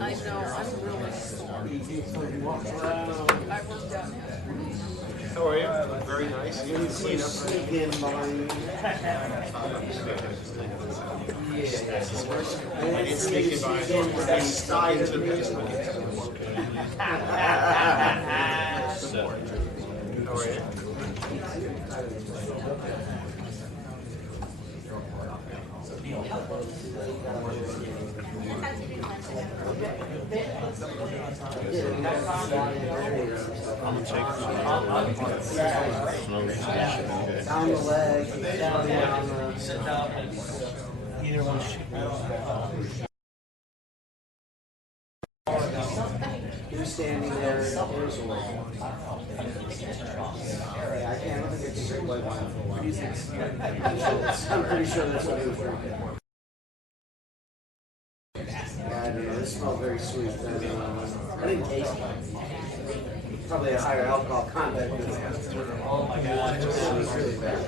I know, I'm really sorry. I worked out. How are you? Very nice. You didn't clean up. Sneak in behind me. I didn't sneak in behind you. They side of the basement. How are you? Down the leg, down the either one. You're standing there, there's a way. Yeah, I can't think it's straight like one for a while. I'm pretty sure that's what he was drinking. Yeah, I know, this smelled very sweet. I didn't taste it. Probably a higher alcohol content. Oh my God. It was really bad.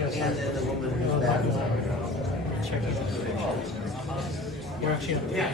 And then the woman who's bad. Yeah.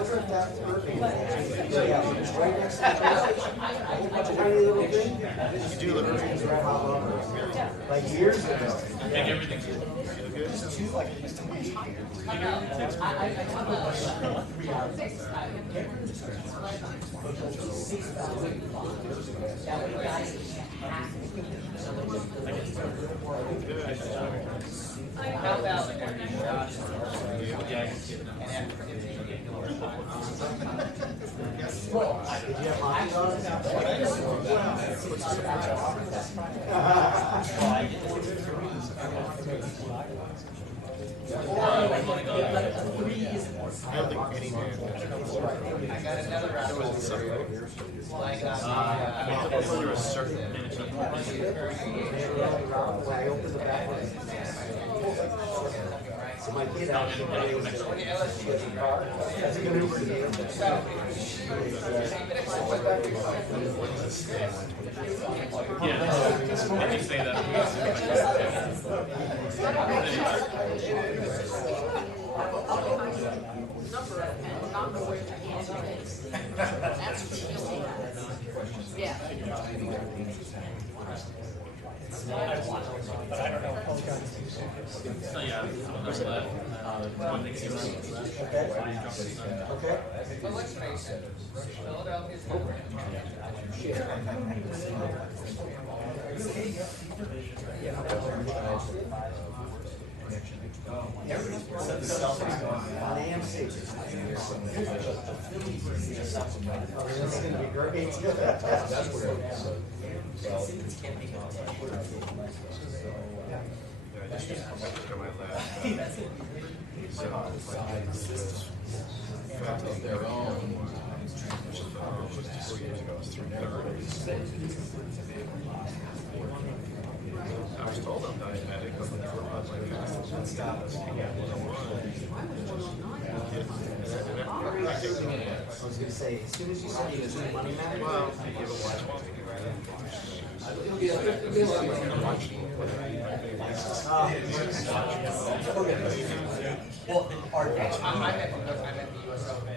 wonder if that's working. Yeah, right next to the tiny little thing. You do look like years ago. I think everything's good. How about the I got another round. Like, I opened the back one. So my kid actually was in the car. That's a good Uber to Yeah, I can say that. Yeah. But I don't know. So yeah, there's left. One thing you Okay. Well, let's face it, Philadelphia's On AMC. Oh, this is gonna be great. Their own. 4 years ago, it was 3/3. I was told I'm diabetic, but like, I was gonna say, as soon as you said he was in Money Matters. well, you give a watch. Well, our I'm at the US Open.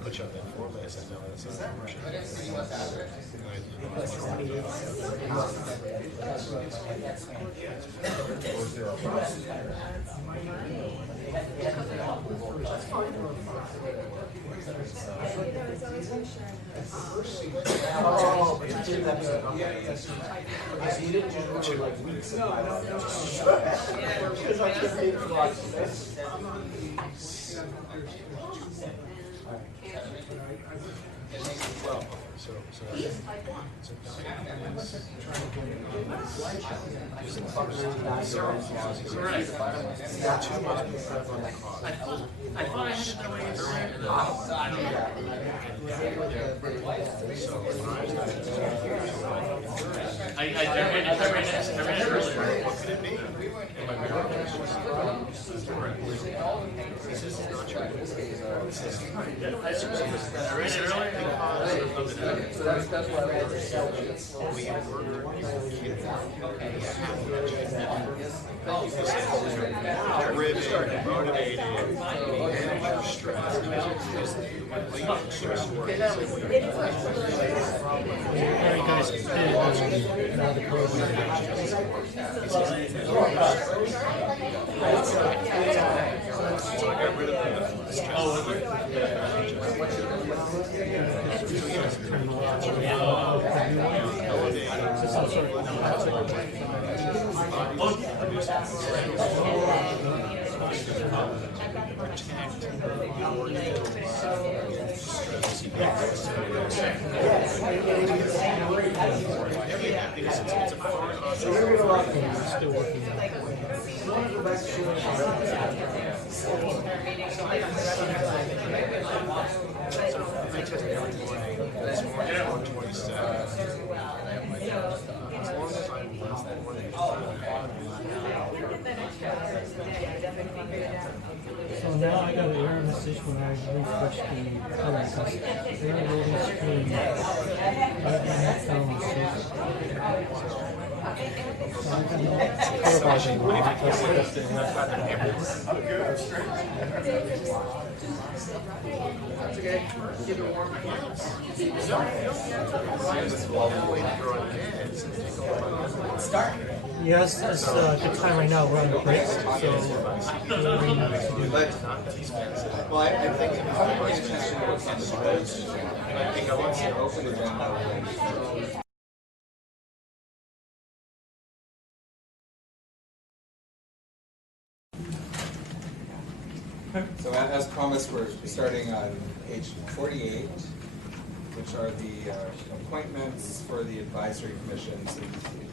Put you on that format, I said, no, that's not an option. But it's the US address. Oh, but you did that. So you didn't just remember like weeks ago. Because I couldn't even watch this. I thought I had it that way earlier. I ran it earlier. What could it be? I ran it earlier. So that's why I driven, motivated, and stressed. Alright guys, now the still working on it. So now I gotta err on the message when I refreshed the color because they are loading screen right in that column. So I got no color barging That's okay. Keep it warm. Start. Yes, it's the time right now. We're on a break, so what we need to do. Well, I think if you pay attention to what's on the proposed agenda, I think I want to open agenda. So as promised, we're starting on page 48, which are the appointments for the advisory commissions. And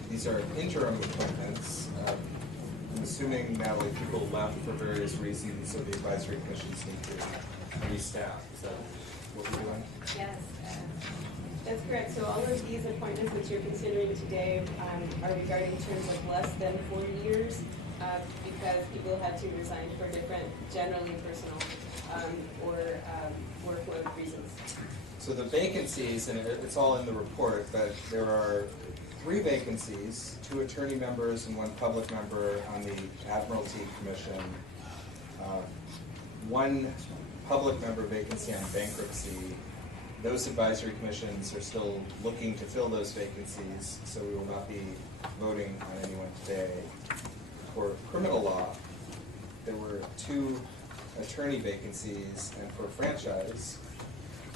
these are interim appointments. I'm assuming, Natalie, people left for various reasons, so the advisory commissions need to restaff. Is that what we're doing? Yes, that's correct. So all of these appointments that you're considering today are regarding terms of less than 4 years because people had to resign for different, generally personal or workload reasons. So the vacancies, and it's all in the report, but there are 3 vacancies, 2 attorney members and 1 public member on the Admiralty Commission, 1 public member vacancy on bankruptcy. Those advisory commissions are still looking to fill those vacancies, so we will not be voting on anyone today. For criminal law, there were 2 attorney vacancies, and for franchise,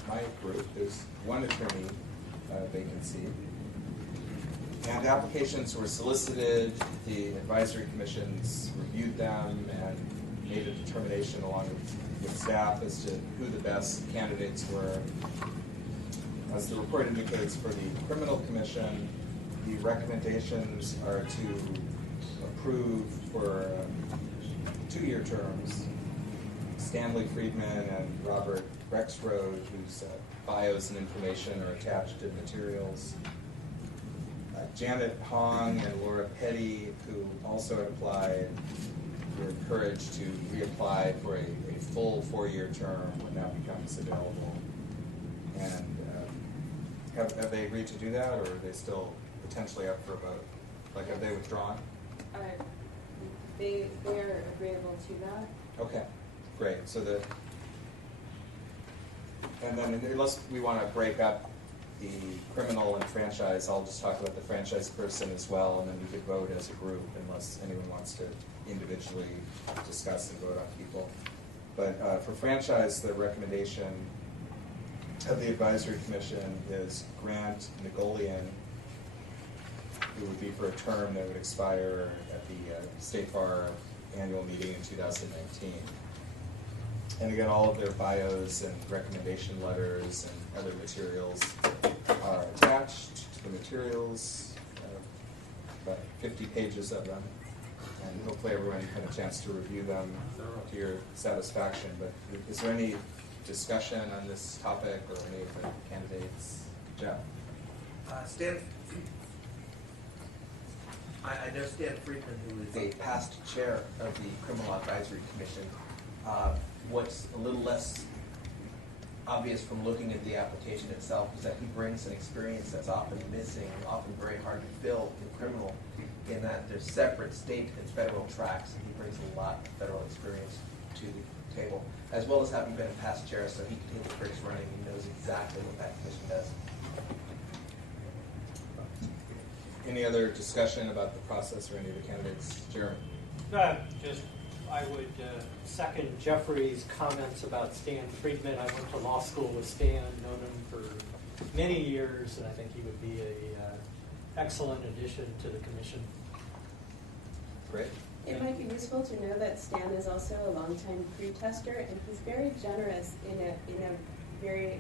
my group, there's 1 attorney vacancy. And applications were solicited, the advisory commissions reviewed them and made a determination along with staff as to who the best candidates were. As the report indicates, for the criminal commission, the recommendations are to approve for 2-year terms Stanley Friedman and Robert Rexroad, whose bios and information are attached in materials. Janet Hong and Laura Petty, who also had applied, were encouraged to reapply for a full 4-year term when that becomes available. And have they agreed to do that, or are they still potentially up for a vote? Like, have they withdrawn? They are agreeable to that. Okay, great. So and then unless we want to break up the criminal and franchise, I'll just talk about the franchise person as well, and then we could vote as a group unless anyone wants to individually discuss and vote on people. But for franchise, the recommendation of the advisory commission is Grant Nagolian, who would be for a term that would expire at the State Bar annual meeting in 2019. And again, all of their bios and recommendation letters and other materials are attached to the materials, about 50 pages of them. And hopefully everyone had a chance to review them to your satisfaction. But is there any discussion on this topic or any of the candidates? Jeff? Stan, I know Stan Friedman, who is a past chair of the Criminal Advisory Commission. What's a little less obvious from looking at the application itself is that he brings an experience that's often missing, often very hard to fill in criminal, in that there's separate state and federal tracks, and he brings a lot of federal experience to the table, as well as having been a past chair, so he can hit the bricks running. He knows exactly what that commission does. Any other discussion about the process or any of the candidates? Jeremy? I would second Jeffrey's comments about Stan Friedman. I went to law school with Stan, known him for many years, and I think he would be a excellent addition to the commission. Great. It might be useful to know that Stan is also a longtime pre-tester, and he's very generous in a very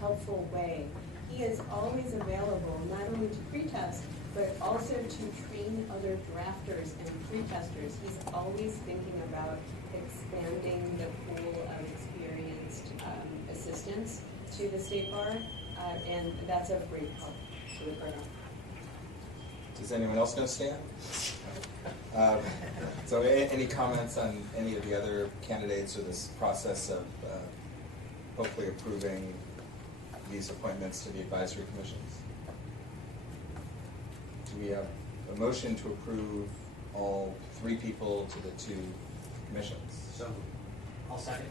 helpful way. He is always available not only to pre-test, but also to train other drafters and pre-testers. He's always thinking about expanding the pool of experienced assistants to the State Bar, and that's of great help to the program. Does anyone else know Stan? So any comments on any of the other candidates or this process of hopefully approving these appointments to the advisory commissions? Do we have a motion to approve all 3 people to the 2 commissions? So, I'll second.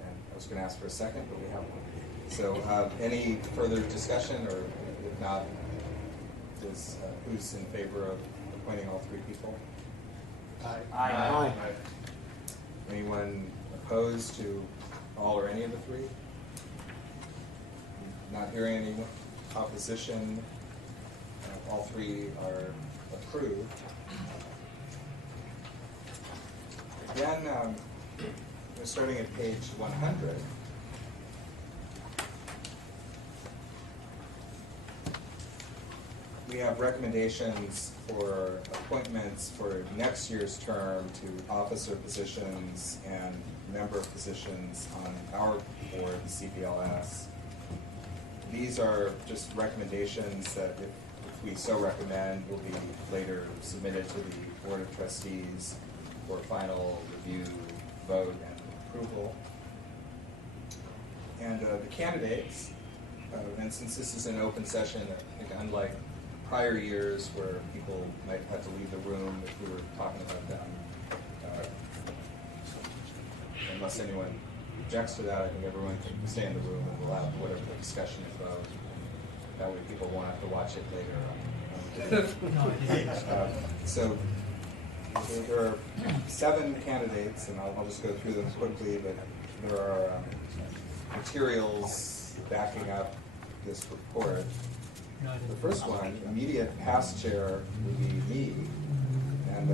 And I was going to ask for a second, but we have one. So any further discussion, or if not, who's in favor of appointing all 3 people? Aye. Anyone opposed to all or any of the 3? Not hearing any opposition. All 3 are approved. Again, we're starting at page 100. We have recommendations for appointments for next year's term to officer positions and member positions on our board, CBLS. These are just recommendations that if we so recommend will be later submitted to the Board of Trustees for final review, vote, and approval. And the candidates, and since this is an open session, I think unlike prior years where people might have to leave the room if we were talking about them, unless anyone objects to that, I think everyone can stay in the room and we'll have whatever the discussion is about. That way people won't have to watch it later. So there are 7 candidates, and I'll just go through them quickly, but there are materials backing up this report. The first one, immediate past chair, would be me, and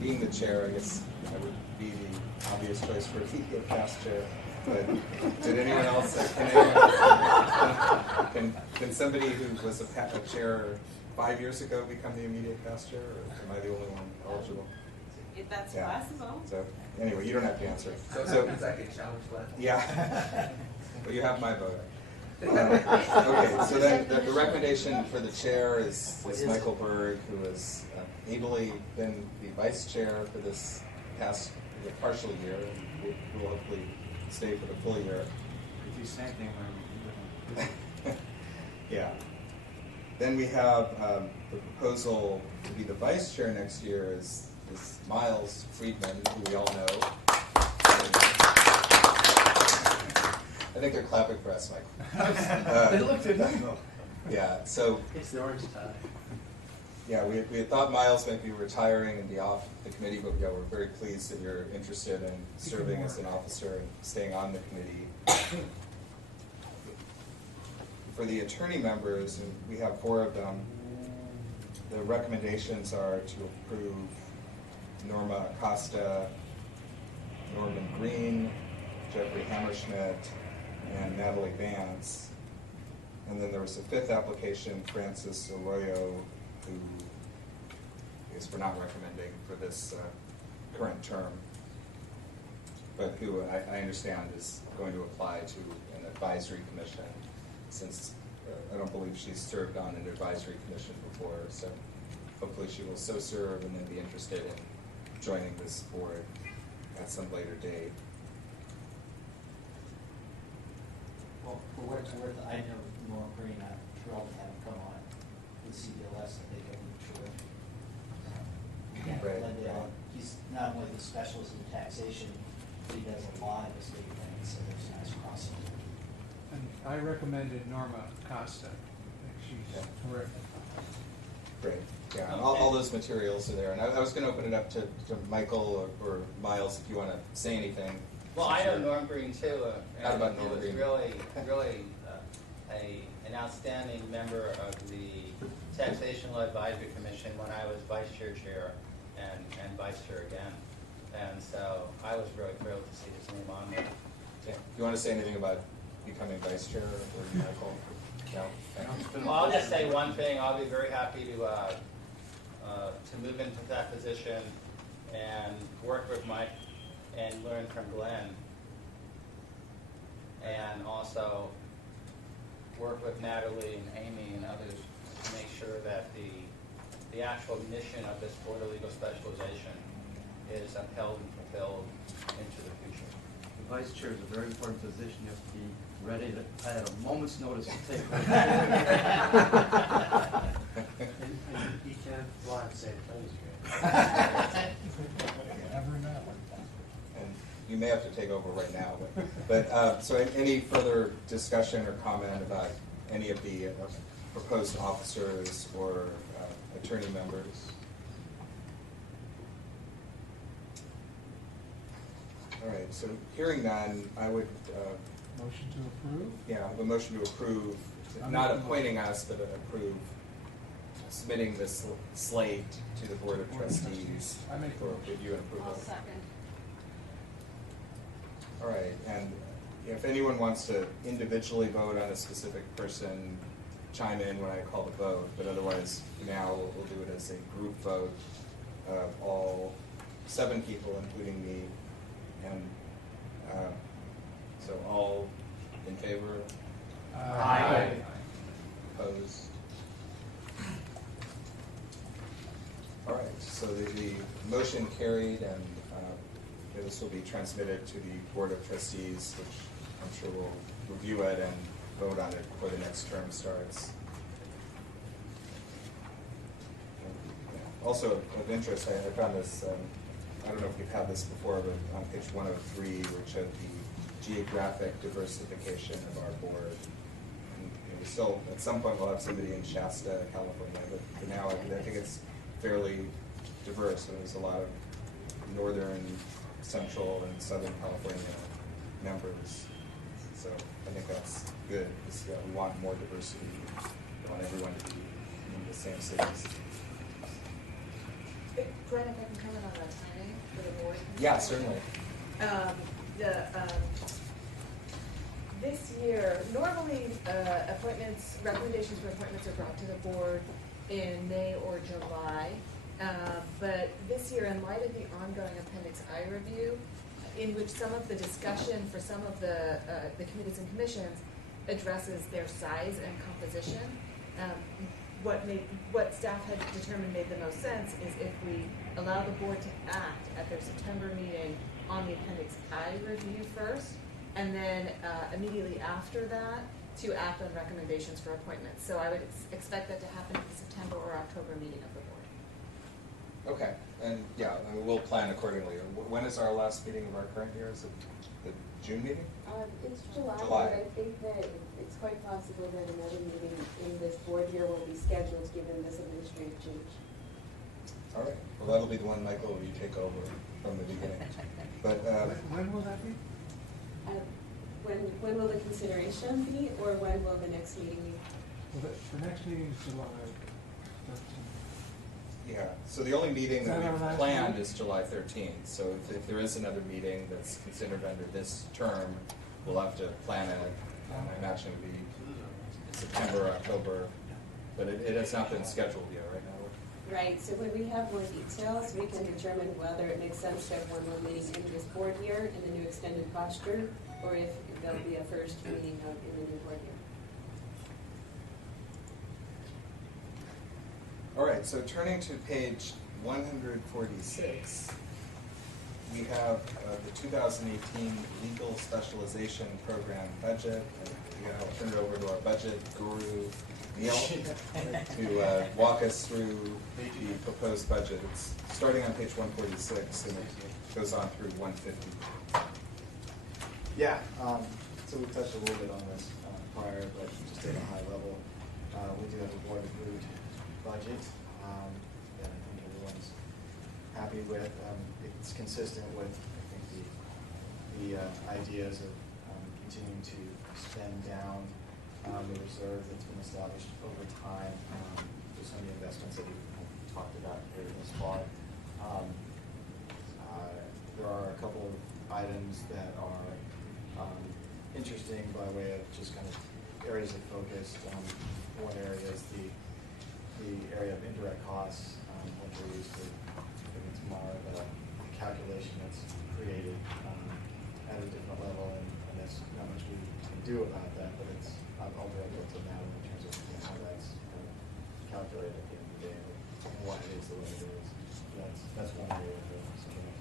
being the chair, I guess I would be the obvious choice for immediate past chair. But did anyone else? Can somebody who was a chair 5 years ago become the immediate past chair, or am I the only one eligible? If that's Yeah. possible. So anyway, you don't have to answer. So second challenge left. Yeah. Well, you have my vote. Okay, so then the recommendation for the chair is Michael Berg, who has ably been the vice chair for this past partial year, and will hopefully stay for the full year. If you say anything, Yeah. Then we have the proposal to be the vice chair next year is Miles Friedman, who we all know. I think they're clapping for us, Mike. They looked at me. Yeah, so It's the orange tie. yeah, we had thought Miles might be retiring and be off the committee, but yeah, we're very pleased that you're interested in serving as an officer and staying on the committee. For the attorney members, and we have 4 of them, the recommendations are to approve Norma Acosta, Norman Green, Jeffrey Hammerschmidt, and Natalie Vance. And then there was a 5th application, Francis Arroyo, who I guess we're not recommending for this current term, but who I understand is going to apply to an advisory commission, since I don't believe she's served on an advisory commission before, so hopefully she will so serve and then be interested in joining this board at some later date. Well, for what it's worth, I know Norm Green. I'm thrilled to have him come on with CBLS. I think it'll be terrific. Right. He's not only the specialist in taxation, but he does a lot of estate things, so there's a nice crossover. And I recommended Norma Costa. I think she's terrific. Great, yeah, and all those materials are there, and I was going to open it up to Michael or Miles if you want to say anything. Well, I know Norm Green too. How about Norm Green? He was really an outstanding member of the Taxation Law Advisory Commission when I was vice chair and vice chair again. And so I was really thrilled to see his name on there. Yeah. Do you want to say anything about becoming vice chair or Michael? No? Okay. Well, I'll just say one thing. I'll be very happy to move into that position and work with Mike and learn from Glenn, and also work with Natalie and Amy and others to make sure that the the actual mission of this Board of Legal Specialization is upheld and fulfilled into the future. The vice chair is a very important position. You have to be ready to, at a moment's notice, to take over. And you can't fly and say the things Never know. And you may have to take over right now, but so any further discussion or comment about any of the proposed officers or attorney members? All right, so hearing none, I would, Motion to approve? yeah, a motion to approve, not appointing us, but approve submitting this slate to the Board of Trustees I make the for motion. review and approval. I'll second. All right, and if anyone wants to individually vote on a specific person, chime in when I call the vote, but otherwise now we'll do it as a group vote of all 7 people, including me, and so all in favor? Aye. Opposed? All right, so the motion carried, and this will be transmitted to the Board of Trustees, which I'm sure will review it and vote on it before the next term starts. Also of interest, I found this, I don't know if you've had this before, but on page 103, which showed the geographic diversification of our board. And, we still, at some point, we'll have somebody in Shasta, California, but for now, I think it's fairly diverse. So there's a lot of northern, central, and southern California members. So I think that's good, because we want more diversity. We want everyone to be in the same cities. Glenn, if I can comment on the timing for the board? Yeah, certainly. This year, normally recommendations for appointments are brought to the board in May or July. But this year, in light of the ongoing Appendix I review, in which some of the discussion for some of the committees and commissions addresses their size and composition, what staff had determined made the most sense is if we allow the board to act at their September meeting on the Appendix I review first, and then immediately after that, to act on recommendations for appointments. So I would expect that to happen at the September or October meeting of the board. Okay, and yeah, I mean, we'll plan accordingly. When is our last meeting of our current year? Is it the June meeting? It's July, July. but I think that it's quite possible that another meeting in this board year will be scheduled given this administrative change. All right, well, that'll be the one, Michael, you take over from the beginning. But When will that be? When will the consideration be, or when will the next meeting be? Well, the next meeting is July 13th. yeah, so the only meeting Is that that our we've last planned meeting? is July 13th. So if there is another meeting that's considered under this term, we'll have to plan it. I imagine it would be September, October, but it has not been scheduled yet, right now. Right, so when we have more details, we can determine whether it makes sense to have one more meeting in this board year in the new extended posture, or if there'll be a first meeting in the new board year. All right, so turning to page 146, we have the 2018 Legal Specialization Program budget. And I'll turn it over to our budget guru, Neil, to walk us through the proposed budget. It's starting on page 146 and it goes on through 150. Yeah, so we touched a little bit on this prior, but just at a high level, we do have a board approved budget that I think everyone's happy with. It's consistent with, I think, the ideas of continuing to spend down the reserve that's been established over time for some of the investments that we've talked about here thus far. There are a couple of items that are interesting by way of just kind of areas of focus. One area is the area of indirect costs, which we're used to. I think it's more of a calculation that's created at a different level, and there's not much we can do about that, but it's I'll direct it to Madeline in terms of how that's calculated at the end of the day and why it is the way it is. That's one way of doing it.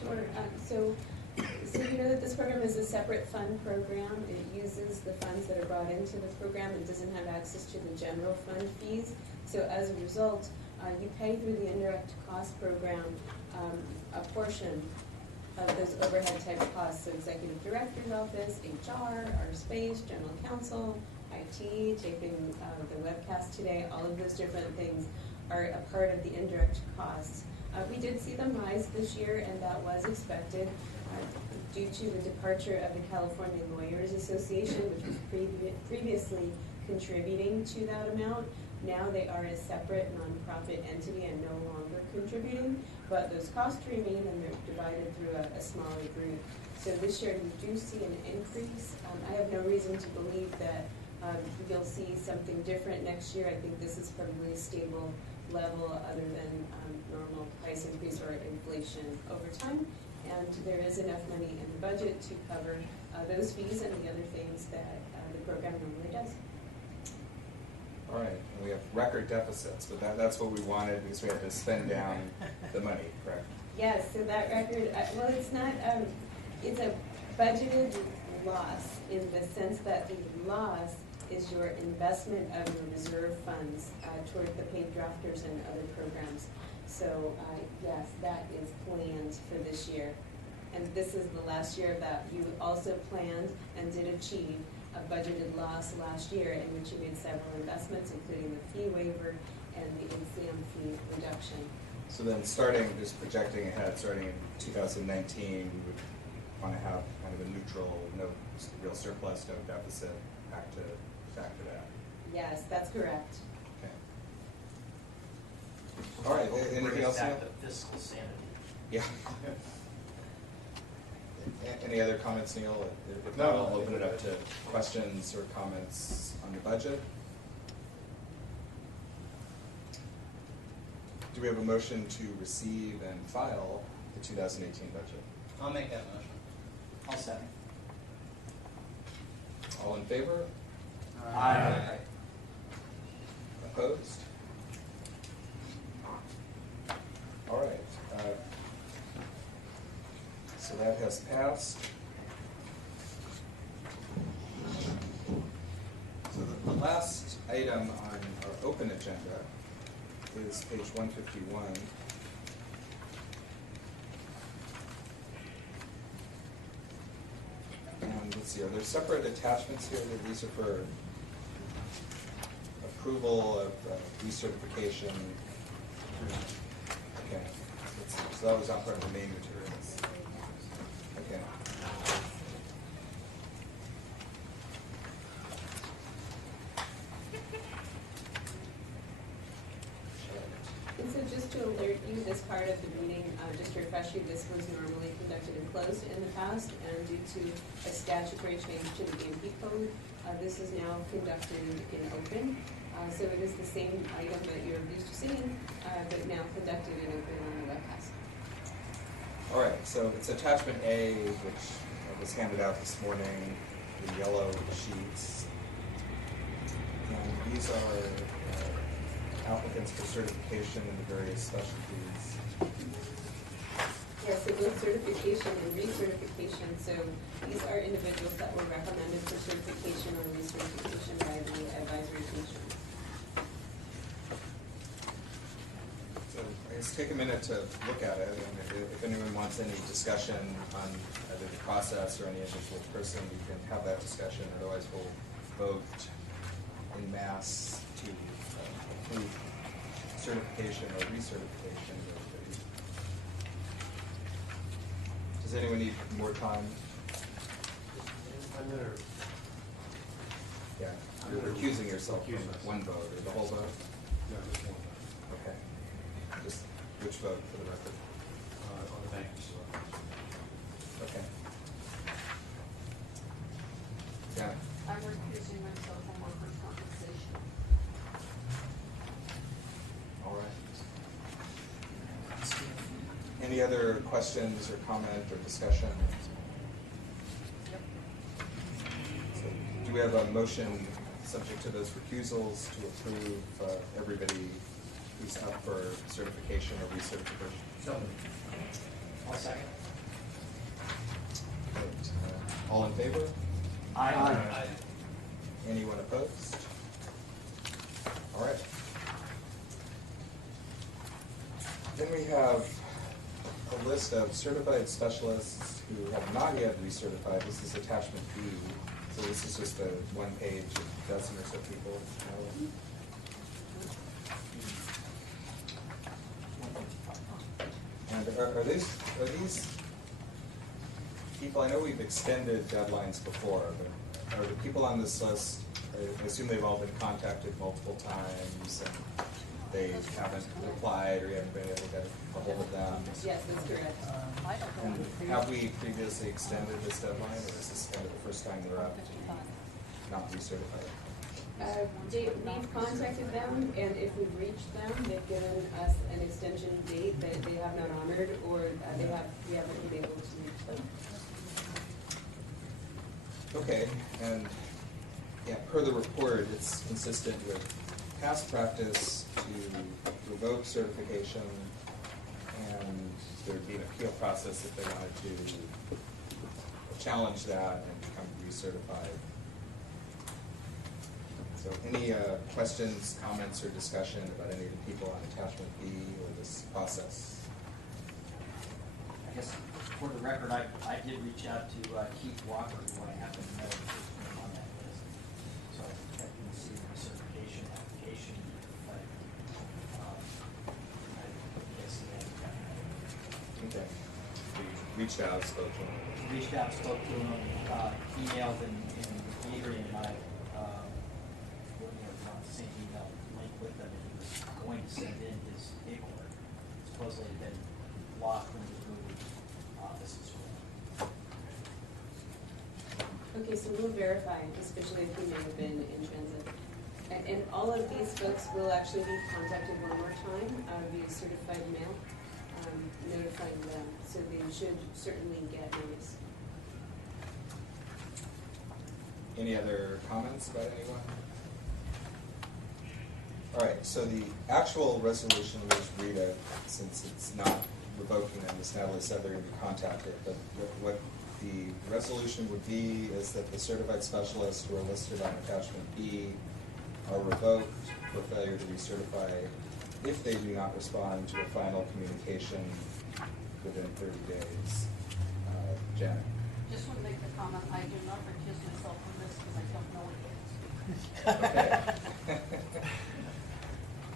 Sure. So you know that this program is a separate fund program. It uses the funds that are brought into the program and doesn't have access to the general fund fees. So as a result, you pay through the indirect cost program a portion of those overhead type costs. So executive director's office, HR, our space, general counsel, IT, taping the webcast today, all of those different things are a part of the indirect costs. We did see them rise this year, and that was expected due to the departure of the California Lawyers Association, which was previously contributing to that amount. Now they are a separate nonprofit entity and no longer contributing, but those costs remain and they're divided through a smaller group. So this year we do see an increase. I have no reason to believe that you'll see something different next year. I think this is probably a stable level other than normal price increase or inflation over time. And there is enough money in the budget to cover those fees and the other things that the program normally does. All right, and we have record deficits, but that's what we wanted because we had to spend down the money, correct? Yes, so that record, well, it's not, it's a budgeted loss in the sense that the loss is your investment of your reserve funds toward the paid drafters and other programs. So yes, that is planned for this year. And this is the last year of that. You also planned and did achieve a budgeted loss last year in which you made several investments, including the fee waiver and the exam fee reduction. So then just projecting ahead, starting in 2019, we would want to have kind of a neutral, no real surplus, no deficit, back to that. Yes, that's correct. Okay. All right, anything else? Back to fiscal sanity. Yeah. Any other comments, Neil? If not, I'll open it up to questions or comments on the budget. Do we have a motion to receive and file the 2018 budget? I'll make that motion. I'll second. All in favor? Aye. Opposed? All right. So that has passed. So the last item on our open agenda is page 151. And let's see, are there separate attachments here? These are for approval of recertification. Okay, so that was not part of the main materials. Okay. And so just to alert you, this part of the meeting, just to refresh you, this was normally conducted and closed in the past, and due to a statutory change to the GMP code, this is now conducted in open. So it is the same item that you're used to seeing, but now conducted in open on the webcast. All right, so it's attachment A, which was handed out this morning, the yellow sheets. And these are applicants for certification in the various specialties. Yes, so both certification and recertification. So these are individuals that were recommended for certification or recertification by the advisory commission. So I guess take a minute to look at it, and if anyone wants any discussion on either the process or any individual person, we can have that discussion. Otherwise, we'll vote en masse to approve certification or recertification. Does anyone need more time? Yeah, you're recusing yourself from one vote, or the whole vote? No, just one vote. Okay. Just which vote for the record? On the bank facility. Okay. Yeah. I'm recusing myself from workers' compensation. All right. Any other questions or comment or discussion? So, do we have a motion subject to those recusals to approve everybody he's up for certification or recertification. So, I'll second. Great. All in favor? Aye. Anyone opposed? All right. Then we have a list of certified specialists who have not yet recertified. This is attachment B. So this is just a one page, a dozen or so people. And are these people, I know we've extended deadlines before, but are the people on this list, I assume they've all been contacted multiple times and they haven't replied or you haven't been able to get a hold of them? Yes, that's correct. And have we previously extended this deadline, or is this kind of the first time they're up to not recertified? We've contacted them, and if we've reached them, they've given us an extension date that they have not honored, or we haven't been able to reach them. Okay, and yeah, per the report, it's consistent with past practice to revoke certification, and there'd be an appeal process if they wanted to challenge that and become recertified. So any questions, comments, or discussion about any of the people on attachment B or this process? I guess for the record, I did reach out to Keith Walker, who I happen to know is on that list. So I didn't see the certification application, but I guess he hadn't gotten it. Okay. We reached out, spoke to him. Reached out, spoke to him, emailed, and Adrian and I were on the same email link with them, and he was going to send in his paperwork. Supposedly it had been locked when he moved offices. Okay, so we'll verify, especially if he may have been in transit. And all of these folks will actually be contacted one more time via certified mail, notifying them, so they should certainly get notice. Any other comments about anyone? All right, so the actual resolution, we'll just read it since it's not revoking them, as Natalie said, they're going to be contacted. But what the resolution would be is that the certified specialists who are listed on attachment B are revoked for failure to recertify if they do not respond to a final communication within 30 days. Janet? Just want to make the comment, I do not recuse myself from this because I don't know what it is. Okay.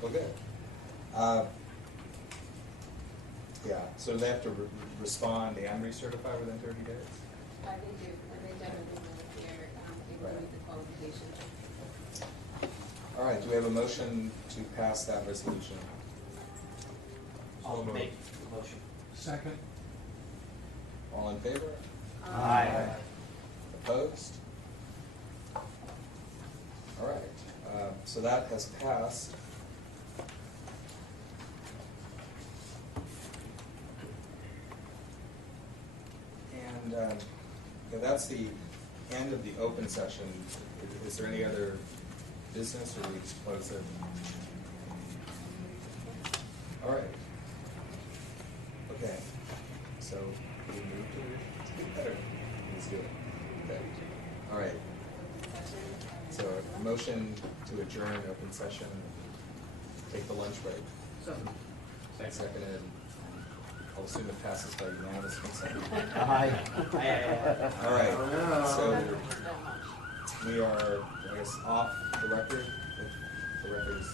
Well, good. Yeah, so do they have to respond and recertify within 30 days? I think they definitely will if they're able to meet the qualifications. All right, do we have a motion to pass that resolution? I'll make the motion. Second. All in favor? Aye. Opposed? All right, so that has passed. And yeah, that's the end of the open session. Is there any other business, or do we just close it? All right. Okay. So we move to better. Let's do it. Okay. All right. So a motion to adjourn open session. Take the lunch break. Seconded. I'll assume it passes by unanimous consent. Aye. All right. So we are, I guess, off the record. If the record is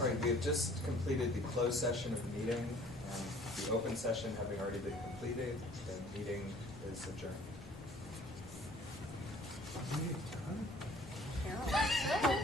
all right, we have just completed the closed session of the meeting, and the open session having already been completed, the meeting is adjourned. Meeting done? Carol.